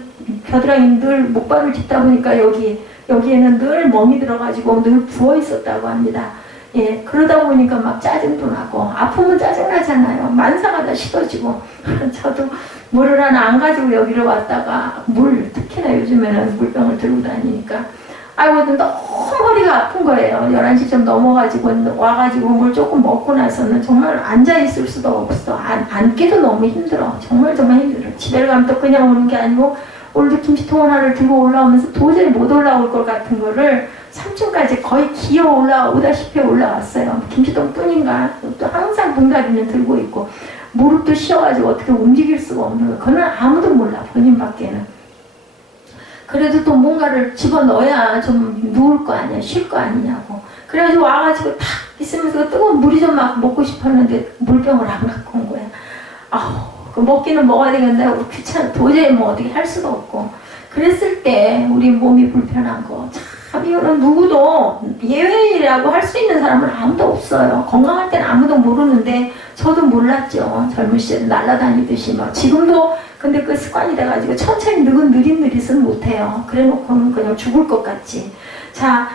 늘 목발을 짚다 보니까 여기에는 늘 멍이 들어가지고 늘 부어 있었다고 합니다. 예, 그러다 보니까 막 짜증도 나고 아프면 짜증나잖아요. 만사가 다 싫어지고 저도 물을 하나 안 가지고 여기를 왔다가 특히나 요즘에는 물병을 들고 다니니까 아이고 너무 허리가 아픈 거예요. 11시 좀 넘어가지고 와가지고 물 조금 먹고 나서는 정말 앉아있을 수도 없어. 앉기도 너무 힘들어. 정말 힘들어. 집에 가면 또 그냥 오는 게 아니고 오늘도 김치통 하나를 들고 올라오면서 도저히 못 올라올 것 같은 거를 3층까지 거의 기어 올라오다시피 올라왔어요. 김치통 뿐인가. 또 항상 봉다리는 들고 있고 무릎도 씌어가지고 어떻게 움직일 수가 없는 거. 그건 아무도 몰라. 본인밖에는. 그래도 또 뭔가를 집어넣어야 좀 누울 거 아니야, 쉴 거 아니냐고. 그래가지고 와가지고 탁 있으면서 뜨거운 물이 좀 막 먹고 싶었는데 물병을 안 갖고 온 거야. 그 먹기는 먹어야 되겠는데 귀찮아. 도저히 뭐 어떻게 할 수도 없고. 그랬을 때 우리 몸이 불편한 거. 참 이거는 누구도 예외라고 할 수 있는 사람은 아무도 없어요. 건강할 때는 아무도 모르는데 저도 몰랐죠. 젊은 시절에 날아다니듯이 막. 지금도 근데 그 습관이 돼가지고 천천히 느릿느릿은 못해요. 그래놓고는 그냥 죽을 것 같지. 자,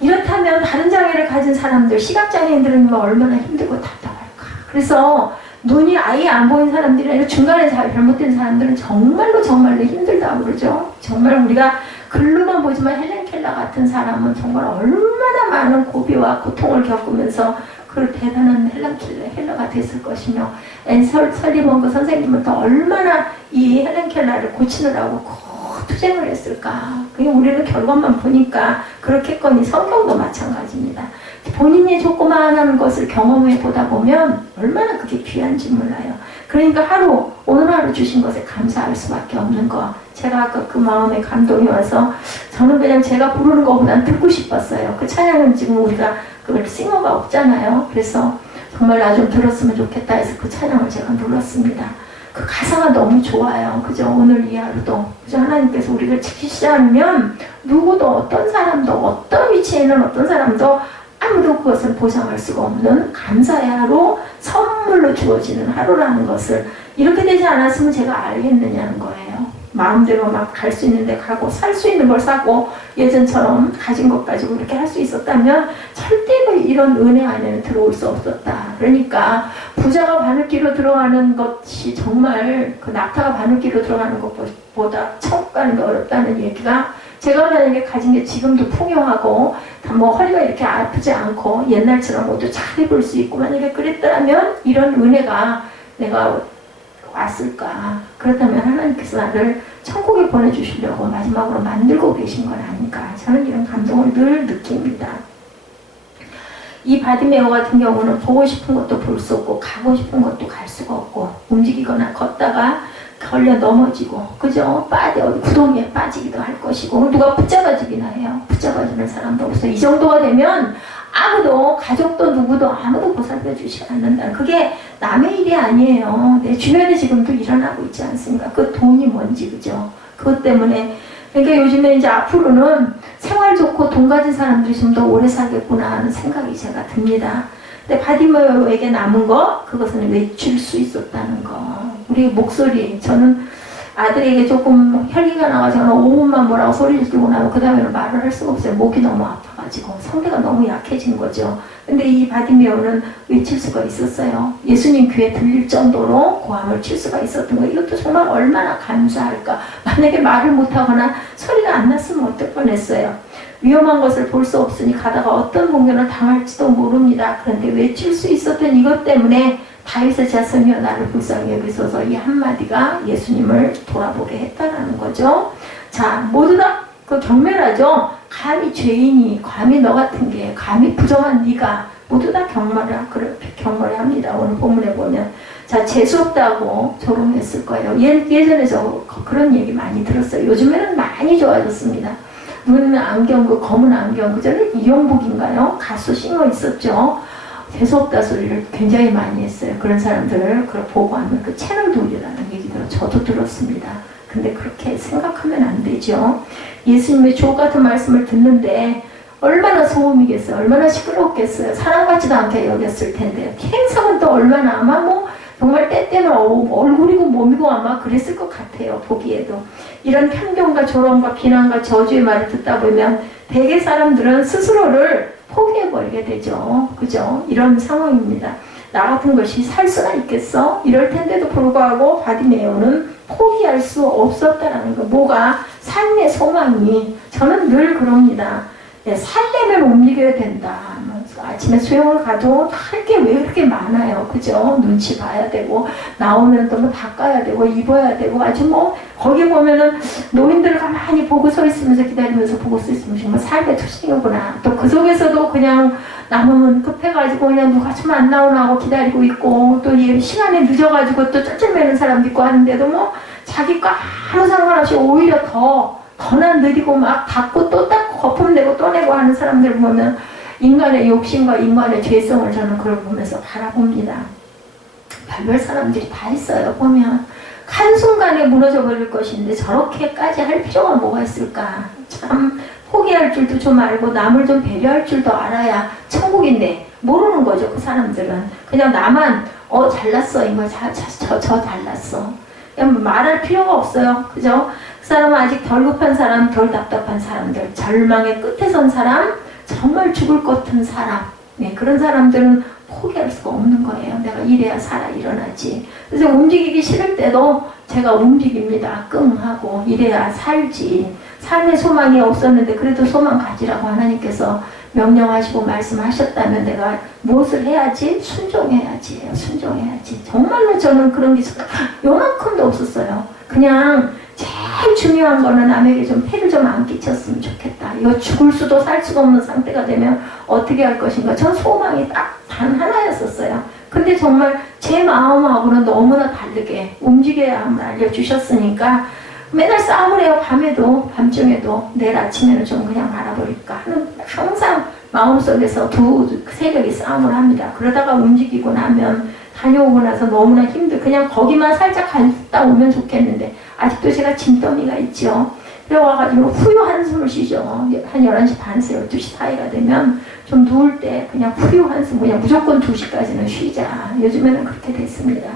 이렇다면 다른 장애를 가진 사람들, 시각장애인들은 얼마나 힘들고 답답할까. 그래서 눈이 아예 안 보이는 사람들이 아니라 중간에 잘못된 사람들은 정말로 힘들다고 그러죠. 정말 우리가 글로만 보지만 헬렌 켈러 같은 사람은 정말 얼마나 많은 고비와 고통을 겪으면서 그 대단한 헬러가 됐을 것이며 앤 설리번 그 선생님은 또 얼마나 이 헬렌 켈러를 고치느라고 투쟁을 했을까. 그게 우리는 결과만 보니까 그렇겠거니 성경도 마찬가지입니다. 본인이 조그마한 것을 경험해 보다 보면 얼마나 그게 귀한지 몰라요. 그러니까 오늘 하루 주신 것에 감사할 수밖에 없는 거. 제가 아까 그 마음에 감동이 와서 저는 그냥 제가 부르는 것보단 듣고 싶었어요. 그 찬양은 지금 우리가 그걸 싱어가 없잖아요. 그래서 정말 나 좀 들었으면 좋겠다 해서 그 찬양을 제가 눌렀습니다. 그 가사가 너무 좋아요. 그죠? 오늘 이 하루도. 그죠? 하나님께서 우리를 지키시지 않으면 누구도 어떤 사람도 어떤 위치에 있는 어떤 사람도 아무도 그것을 보상할 수가 없는 감사의 하루, 선물로 주어지는 하루라는 것을 이렇게 되지 않았으면 제가 알겠느냐는 거예요. 마음대로 막 갈 수 있는 데 가고 살 수 있는 걸 사고 예전처럼 가진 것 가지고 이렇게 할 수 있었다면 절대로 이런 은혜 안에는 들어올 수 없었다. 그러니까 부자가 바늘기로 들어가는 것이 정말 그 낙타가 바늘기로 들어가는 것보다 천국 가는 게 어렵다는 얘기가 제가 만약에 가진 게 지금도 풍요하고 뭐 허리가 이렇게 아프지 않고 옛날처럼 모두 잘 입을 수 있고 만약에 그랬더라면 이런 은혜가 내가 왔을까. 그렇다면 하나님께서 나를 천국에 보내주시려고 마지막으로 만들고 계신 건 아닌가. 저는 이런 감동을 늘 느낍니다. 이 바디메오 같은 경우는 보고 싶은 것도 볼 수 없고 가고 싶은 것도 갈 수가 없고 움직이거나 걷다가 걸려 넘어지고 그죠? 어디 구덩이에 빠지기도 할 것이고 누가 붙잡아주기나 해요. 붙잡아주는 사람도 없어요. 이 정도가 되면 아무도 가족도 누구도 아무도 보살펴 주지 않는다. 그게 남의 일이 아니에요. 내 주변에 지금도 일어나고 있지 않습니까? 그 돈이 뭔지 그죠? 그것 때문에 그러니까 요즘에 이제 앞으로는 생활 좋고 돈 가진 사람들이 좀 더 오래 살겠구나 하는 생각이 제가 듭니다. 근데 바디메오에게 남은 거 그것은 외칠 수 있었다는 거. 우리 목소리 저는 아들에게 조금 혈기가 나가지고 5분만 뭐라고 소리를 지르고 나면 그 다음에는 말을 할 수가 없어요. 목이 너무 아파가지고 성대가 너무 약해진 거죠. 근데 이 바디메오는 외칠 수가 있었어요. 예수님 귀에 들릴 정도로 고함을 칠 수가 있었던 거예요. 이것도 정말 얼마나 감사할까. 만약에 말을 못하거나 소리가 안 났으면 어떨 뻔했어요. 위험한 것을 볼 수 없으니 가다가 어떤 공격을 당할지도 모릅니다. 그런데 외칠 수 있었던 이것 때문에 다윗의 자손이여 나를 불쌍히 여기소서, 이 한마디가 예수님을 돌아보게 했다라는 거죠. 자, 모두 다 그 경멸하죠. 감히 죄인이, 감히 너 같은 게, 감히 부정한 네가, 모두 다 경멸합니다. 오늘 본문에 보면. 자, 재수없다고 조롱했을 거예요. 예전에 저 그런 얘기 많이 들었어요. 요즘에는 많이 좋아졌습니다. 눈 안경, 그 검은 안경, 그 전에 이용복인가요? 가수 싱어 있었죠. 재수없다 소리를 굉장히 많이 했어요. 그런 사람들을 그걸 보고 하면 그 채널 돌리라는 얘기들을 저도 들었습니다. 근데 그렇게 생각하면 안 되죠. 예수님의 주옥 같은 말씀을 듣는데 얼마나 소음이겠어요. 얼마나 시끄럽겠어요. 사랑받지도 않게 여겼을 텐데 행성은 또 얼마나 아마 뭐 정말 때때는 얼굴이고 몸이고 아마 그랬을 것 같아요. 보기에도. 이런 편견과 조롱과 비난과 저주의 말을 듣다 보면 대개 사람들은 스스로를 포기해버리게 되죠. 그죠? 이런 상황입니다. 나 같은 것이 살 수나 있겠어? 이럴 텐데도 불구하고 바디메오는 포기할 수 없었다라는 거. 뭐가? 삶의 소망이. 저는 늘 그럽니다. 살려면 움직여야 된다. 아침에 수영을 가도 할 게 왜 그렇게 많아요. 그죠? 눈치 봐야 되고, 나오면 또 뭐 닦아야 되고, 입어야 되고, 아주 뭐, 거기 보면은 노인들을 가만히 보고 서 있으면서 기다리면서 보고 서 있으면 정말 삶의 투쟁이구나. 또 그 속에서도 그냥 남은 급해가지고 그냥 누가 좀 안 나오나 하고 기다리고 있고, 또 시간에 늦어가지고 또 쩔쩔매는 사람도 있고 하는데도 뭐, 자기 거 아무 상관없이 오히려 더나 느리고 막 닦고 또 닦고 거품 내고 또 내고 하는 사람들 보면 인간의 욕심과 인간의 죄성을 저는 그걸 보면서 바라봅니다. 별별 사람들이 다 있어요. 보면 한순간에 무너져 버릴 것인데 저렇게까지 할 필요가 뭐가 있을까. 참 포기할 줄도 좀 알고 남을 좀 배려할 줄도 알아야 천국인데 모르는 거죠. 그 사람들은 그냥 나만 잘났어 이거 저 잘났어. 그냥 말할 필요가 없어요. 그죠? 그 사람은 아직 덜 급한 사람, 덜 답답한 사람들, 절망의 끝에 선 사람, 정말 죽을 것 같은 사람, 네, 그런 사람들은 포기할 수가 없는 거예요. 내가 이래야 살아 일어나지. 그래서 움직이기 싫을 때도 제가 움직입니다. 끙하고 이래야 살지. 삶의 소망이 없었는데 그래도 소망 가지라고 하나님께서 명령하시고 말씀하셨다면 내가 무엇을 해야지? 순종해야지. 순종해야지. 정말로 저는 그런 게 요만큼도 없었어요. 그냥 제일 중요한 거는 남에게 좀 폐를 좀 안 끼쳤으면 좋겠다. 이거 죽을 수도 살 수가 없는 상태가 되면 어떻게 할 것인가. 전 소망이 딱 단 하나였었어요. 근데 정말 제 마음하고는 너무나 다르게 움직여야 함을 알려주셨으니까 맨날 싸움을 해요. 밤에도 밤중에도 내일 아침에는 좀 그냥 알아버릴까 하는 항상 마음속에서 두 세력이 싸움을 합니다. 그러다가 움직이고 나면 다녀오고 나서 너무나 그냥 거기만 살짝 갔다 오면 좋겠는데 아직도 제가 짐더미가 있죠. 그래 와가지고 후유 한숨을 쉬죠. 한 11시 반에서 12시 사이가 되면 좀 누울 때 그냥 후유 한숨, 그냥 무조건 2시까지는 쉬자. 요즘에는 그렇게 됐습니다.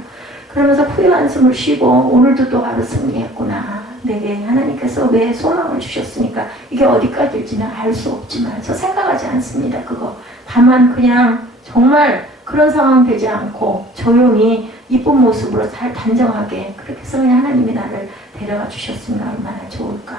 그러면서 후유 한숨을 쉬고 오늘도 또 하루 승리했구나. 내게 하나님께서 왜 소망을 주셨으니까 이게 어디까지일지는 알 수 없지만 저 생각하지 않습니다. 그거. 다만 그냥 정말 그런 상황 되지 않고 조용히 이쁜 모습으로 잘 단정하게 그렇게 해서 그냥 하나님이 나를 데려가 주셨으면 얼마나 좋을까.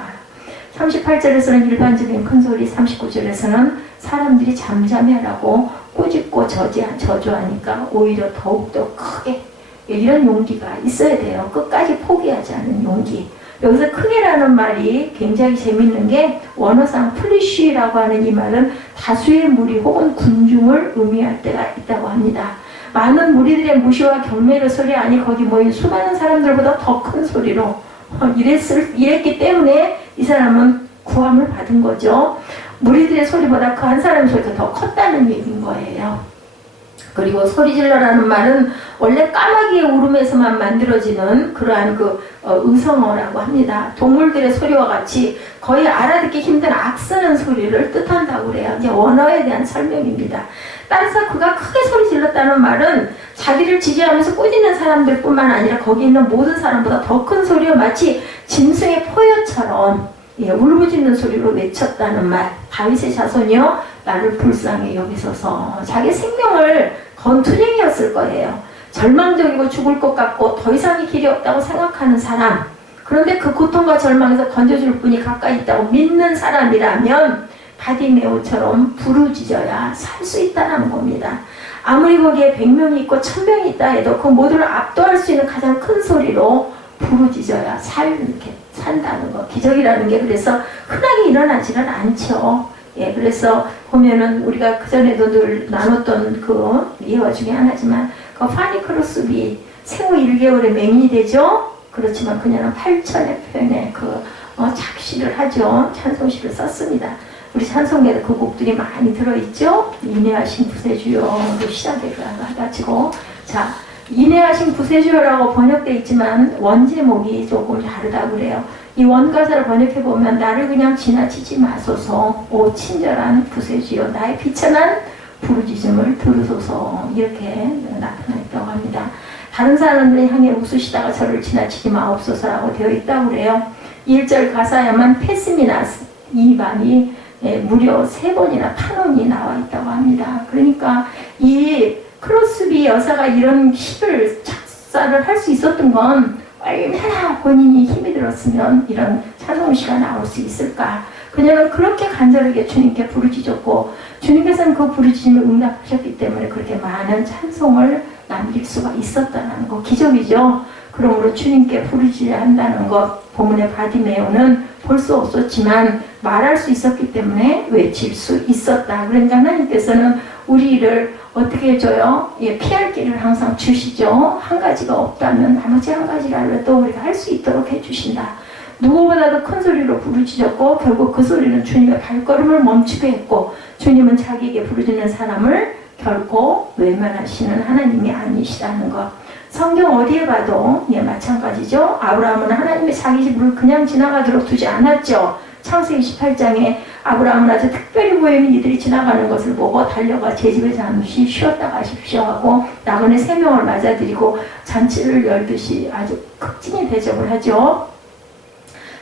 38절에서는 일반적인 큰소리, 39절에서는 사람들이 잠잠해라고 꾸짖고 저주하니까 오히려 더욱더 크게 이런 용기가 있어야 돼요. 끝까지 포기하지 않는 용기. 여기서 크게라는 말이 굉장히 재밌는 게 원어상 플리쉬라고 하는 이 말은 다수의 무리 혹은 군중을 의미할 때가 있다고 합니다. 많은 무리들의 무시와 경멸의 소리 아니 거기 모인 수많은 사람들보다 더 큰 소리로 이랬기 때문에 이 사람은 구함을 받은 거죠. 무리들의 소리보다 그 한 사람의 소리가 더 컸다는 얘기인 거예요. 그리고 소리질러라는 말은 원래 까마귀의 울음에서만 만들어지는 그러한 의성어라고 합니다. 동물들의 소리와 같이 거의 알아듣기 힘든 악쓰는 소리를 뜻한다고 그래요. 이제 원어에 대한 설명입니다. 따라서 그가 크게 소리 질렀다는 말은 자기를 지지하면서 꾸짖는 사람들 뿐만 아니라 거기 있는 모든 사람보다 더 큰 소리로 마치 짐승의 포효처럼 울부짖는 소리로 외쳤다는 말. 다윗의 자손이여 나를 불쌍히 여기소서. 자기 생명을 건 투쟁이었을 거예요. 절망적이고 죽을 것 같고 더 이상의 길이 없다고 생각하는 사람, 그런데 그 고통과 절망에서 건져줄 분이 가까이 있다고 믿는 사람이라면 바디메오처럼 부르짖어야 살 수 있다는 겁니다. 아무리 거기에 100명이 있고 1000명이 있다 해도 그 모두를 압도할 수 있는 가장 큰 소리로 부르짖어야 이렇게 산다는 거. 기적이라는 게 그래서 흔하게 일어나지는 않죠. 예, 그래서 보면은 우리가 그전에도 늘 나눴던 그 예화 중에 하나지만 그 파니 크로스비 생후 1개월에 맹인이 되죠. 그렇지만 그녀는 8천의 표현에 작시를 하죠. 찬송시를 썼습니다. 우리 찬송가에도 그 곡들이 많이 들어있죠. 인내하신 구세주여도 시작해가지고 자, 인내하신 구세주여라고 번역되어 있지만 원제목이 조금 다르다고 그래요. 이 원가사를 번역해보면 나를 그냥 지나치지 마소서 오 친절한 구세주여 나의 비천한 부르짖음을 들으소서 이렇게 나타나 있다고 합니다. 다른 사람들을 향해 웃으시다가 저를 지나치지 마옵소서라고 되어 있다고 그래요. 1절 가사야만 페스미나스 이 말이 무려 3번이나 탄원이 나와 있다고 합니다. 그러니까 이 크로스비 여사가 이런 시를 작사를 할 수 있었던 건 얼마나 본인이 힘이 들었으면 이런 찬송시가 나올 수 있을까. 그녀는 그렇게 간절하게 주님께 부르짖었고 주님께서는 그 부르짖음을 응답하셨기 때문에 그렇게 많은 찬송을 남길 수가 있었다는 거 기적이죠. 그러므로 주님께 부르짖어야 한다는 것 본문의 바디메오는 볼 수 없었지만 말할 수 있었기 때문에 외칠 수 있었다. 그러니까 하나님께서는 우리를 어떻게 해줘요? 예, 피할 길을 항상 주시죠. 한 가지가 없다면 나머지 한 가지라도 우리가 할 수 있도록 해주신다. 누구보다도 큰 소리로 부르짖었고 결국 그 소리는 주님의 발걸음을 멈추게 했고 주님은 자기에게 부르짖는 사람을 결코 외면하시는 하나님이 아니시라는 것. 성경 어디에 봐도 예, 마찬가지죠. 아브라함은 하나님의 자기 집을 그냥 지나가도록 두지 않았죠. 창세기 18장에 아브라함은 아주 특별히 보이는 이들이 지나가는 것을 보고 달려가 제 집에 잠시 쉬었다 가십시오 하고 나그네 3명을 맞아들이고 잔치를 열듯이 아주 극진히 대접을 하죠.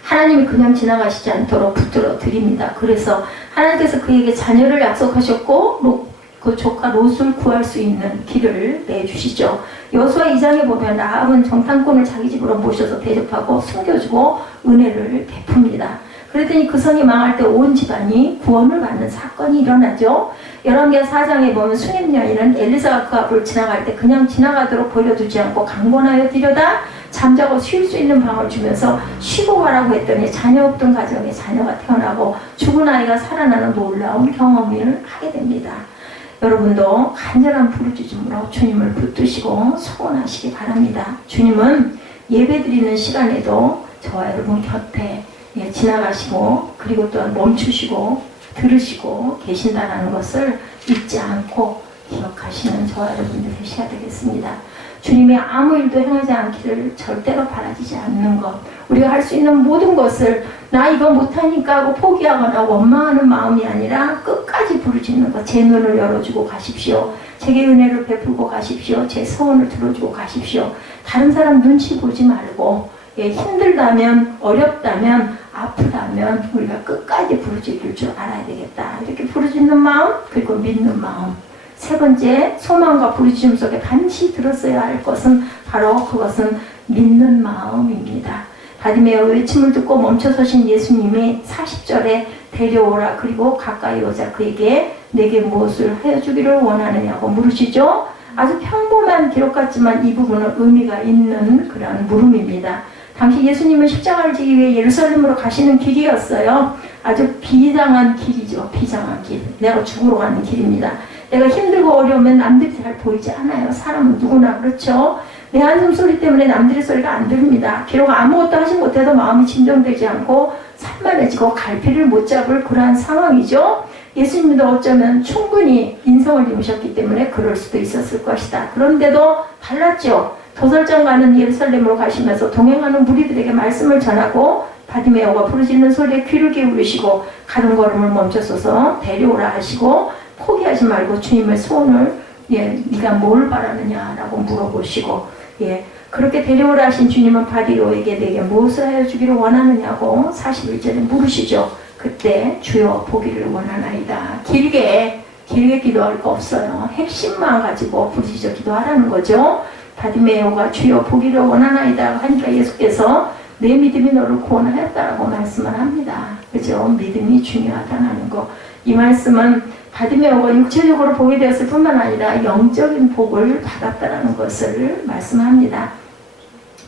하나님이 그냥 지나가시지 않도록 붙들어 드립니다. 그래서 하나님께서 그에게 자녀를 약속하셨고 그 조카 롯을 구할 수 있는 길을 내주시죠. 여호수아 2장에 보면 라합은 정탐꾼을 자기 집으로 모셔서 대접하고 숨겨주고 은혜를 베풉니다. 그랬더니 그 성이 망할 때 온 집안이 구원을 받는 사건이 일어나죠. 열왕기하 4장에 보면 수냄 여인은 엘리사가 그 앞을 지나갈 때 그냥 지나가도록 버려두지 않고 강권하여 들여다 잠자고 쉴 수 있는 방을 주면서 쉬고 가라고 했더니 자녀 없던 가정에 자녀가 태어나고 죽은 아이가 살아나는 놀라운 경험을 하게 됩니다. 여러분도 간절한 부르짖음으로 주님을 붙드시고 소원하시기 바랍니다. 주님은 예배드리는 시간에도 저와 여러분 곁에 지나가시고 그리고 또한 멈추시고 들으시고 계신다는 것을 잊지 않고 기억하시는 저와 여러분들 되셔야 되겠습니다. 주님이 아무 일도 행하지 않기를 절대로 바라지지 않는 것. 우리가 할 수 있는 모든 것을 나 이거 못하니까 하고 포기하거나 원망하는 마음이 아니라 끝까지 부르짖는 것. 제 눈을 열어주고 가십시오. 제게 은혜를 베풀고 가십시오. 제 소원을 들어주고 가십시오. 다른 사람 눈치 보지 말고 힘들다면 어렵다면 아프다면 우리가 끝까지 부르짖을 줄 알아야 되겠다. 이렇게 부르짖는 마음 그리고 믿는 마음. 3번째, 소망과 부르짖음 속에 반드시 들었어야 할 것은 바로 그것은 믿는 마음입니다. 바디메오 외침을 듣고 멈춰서신 예수님이 40절에 데려오라 그리고 가까이 오자 그에게 내게 무엇을 하여 주기를 원하느냐고 물으시죠. 아주 평범한 기록 같지만 이 부분은 의미가 있는 그런 물음입니다. 당시 예수님은 십자가를 지기 위해 예루살렘으로 가시는 길이었어요. 아주 비장한 길이죠. 비장한 길. 내가 죽으러 가는 길입니다. 내가 힘들고 어려우면 남들이 잘 보이지 않아요. 사람은 누구나 그렇죠. 내 한숨 소리 때문에 남들의 소리가 안 들립니다. 비록 아무것도 하지 못해도 마음이 진정되지 않고 산만해지고 갈피를 못 잡을 그러한 상황이죠. 예수님도 어쩌면 충분히 인성을 입으셨기 때문에 그럴 수도 있었을 것이다. 그런데도 달랐죠. 도살장 가는 예루살렘으로 가시면서 동행하는 무리들에게 말씀을 전하고 바디메오가 부르짖는 소리에 귀를 기울이시고 가는 걸음을 멈춰서서 데려오라 하시고 포기하지 말고 주님의 소원을 네가 뭘 바라느냐라고 물어보시고 그렇게 데려오라 하신 주님은 바디메오에게 내게 무엇을 하여 주기를 원하느냐고 41절에 물으시죠. 그때 주여 보기를 원하나이다. 길게 기도할 거 없어요. 핵심만 가지고 부르짖어 기도하라는 거죠. 바디메오가 주여 보기를 원하나이다 하니까 예수께서 내 믿음이 너를 구원하였다라고 말씀을 합니다. 그죠? 믿음이 중요하다는 거. 이 말씀은 바디메오가 육체적으로 복이 되었을 뿐만 아니라 영적인 복을 받았다는 것을 말씀합니다.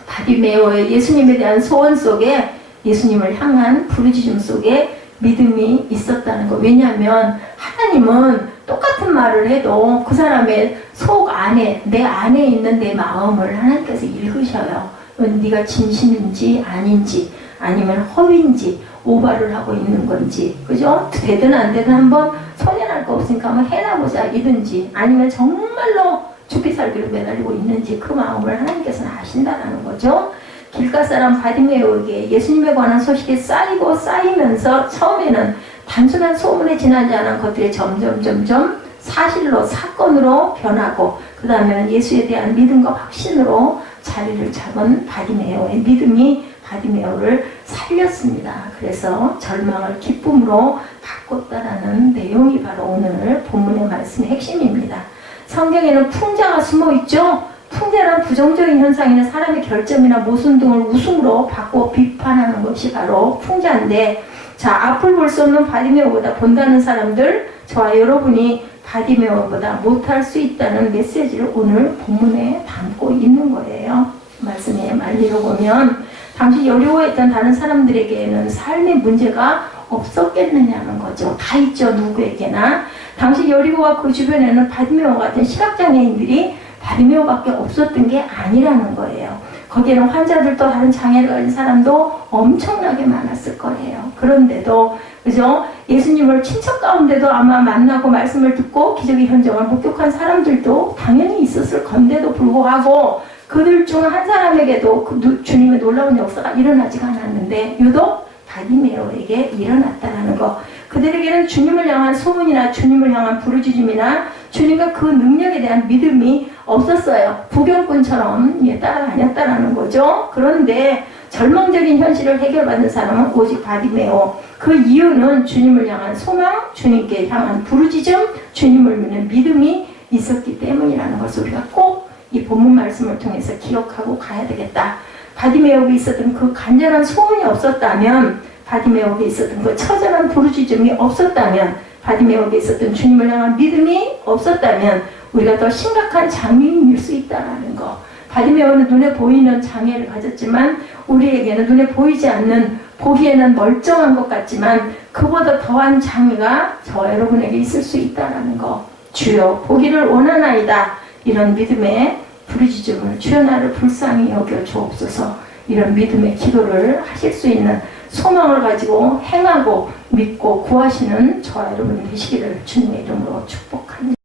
바디메오의 예수님에 대한 소원 속에 예수님을 향한 부르짖음 속에 믿음이 있었다는 거. 왜냐하면 하나님은 똑같은 말을 해도 그 사람의 속 안에, 내 안에 있는 내 마음을 하나님께서 읽으셔요. 네가 진심인지 아닌지, 아니면 허위인지, 오바를 하고 있는 건지, 그죠? 되든 안 되든 한번 손해날 거 없으니까 한번 해나보자 이든지, 아니면 정말로 죽기 살기로 매달리고 있는지 그 마음을 하나님께서는 아신다는 거죠. 길가 사람 바디메오에게 예수님에 관한 소식이 쌓이고 쌓이면서 처음에는 단순한 소문에 지나지 않은 것들이 점점 사실로, 사건으로 변하고, 그 다음에는 예수에 대한 믿음과 확신으로 자리를 잡은 바디메오의 믿음이 바디메오를 살렸습니다. 그래서 절망을 기쁨으로 바꿨다라는 내용이 바로 오늘 본문의 말씀의 핵심입니다. 성경에는 풍자가 숨어 있죠. 풍자란 부정적인 현상이나 사람의 결점이나 모순 등을 웃음으로 바꿔 비판하는 것이 바로 풍자인데, 자, 앞을 볼 수 없는 바디메오보다 본다는 사람들, 저와 여러분이 바디메오보다 못할 수 있다는 메시지를 오늘 본문에 담고 있는 거예요. 말씀의 말리로 보면 당시 여리고에 있던 다른 사람들에게는 삶의 문제가 없었겠느냐는 거죠. 다 있죠, 누구에게나. 당시 여리고와 그 주변에는 바디메오 같은 시각장애인들이 바디메오밖에 없었던 게 아니라는 거예요. 거기에는 환자들도 다른 장애를 가진 사람도 엄청나게 많았을 거예요. 그런데도, 그죠? 예수님을 친척 가운데도 아마 만나고 말씀을 듣고 기적의 현장을 목격한 사람들도 당연히 있었을 건데도 불구하고 그들 중 한 사람에게도 그 주님의 놀라운 역사가 일어나지가 않았는데 유독 바디메오에게 일어났다는 거. 그들에게는 주님을 향한 소문이나 주님을 향한 부르짖음이나 주님과 그 능력에 대한 믿음이 없었어요. 부경꾼처럼 따라다녔다라는 거죠. 그런데 절망적인 현실을 해결받는 사람은 오직 바디메오. 그 이유는 주님을 향한 소망, 주님께 향한 부르짖음, 주님을 믿는 믿음이 있었기 때문이라는 것을 우리가 꼭 이 본문 말씀을 통해서 기억하고 가야 되겠다. 바디메오에 있었던 그 간절한 소원이 없었다면, 바디메오에 있었던 그 처절한 부르짖음이 없었다면, 바디메오에 있었던 주님을 향한 믿음이 없었다면 우리가 더 심각한 장애인일 수 있다는 거. 바디메오는 눈에 보이는 장애를 가졌지만 우리에게는 눈에 보이지 않는, 보기에는 멀쩡한 것 같지만 그보다 더한 장애가 저와 여러분에게 있을 수 있다는 거. 주여 보기를 원하나이다. 이런 믿음의 부르짖음을 주여 나를 불쌍히 여겨 주옵소서. 이런 믿음의 기도를 하실 수 있는 소망을 가지고 행하고 믿고 구하시는 저와 여러분 되시기를 주님의 이름으로 축복합니다.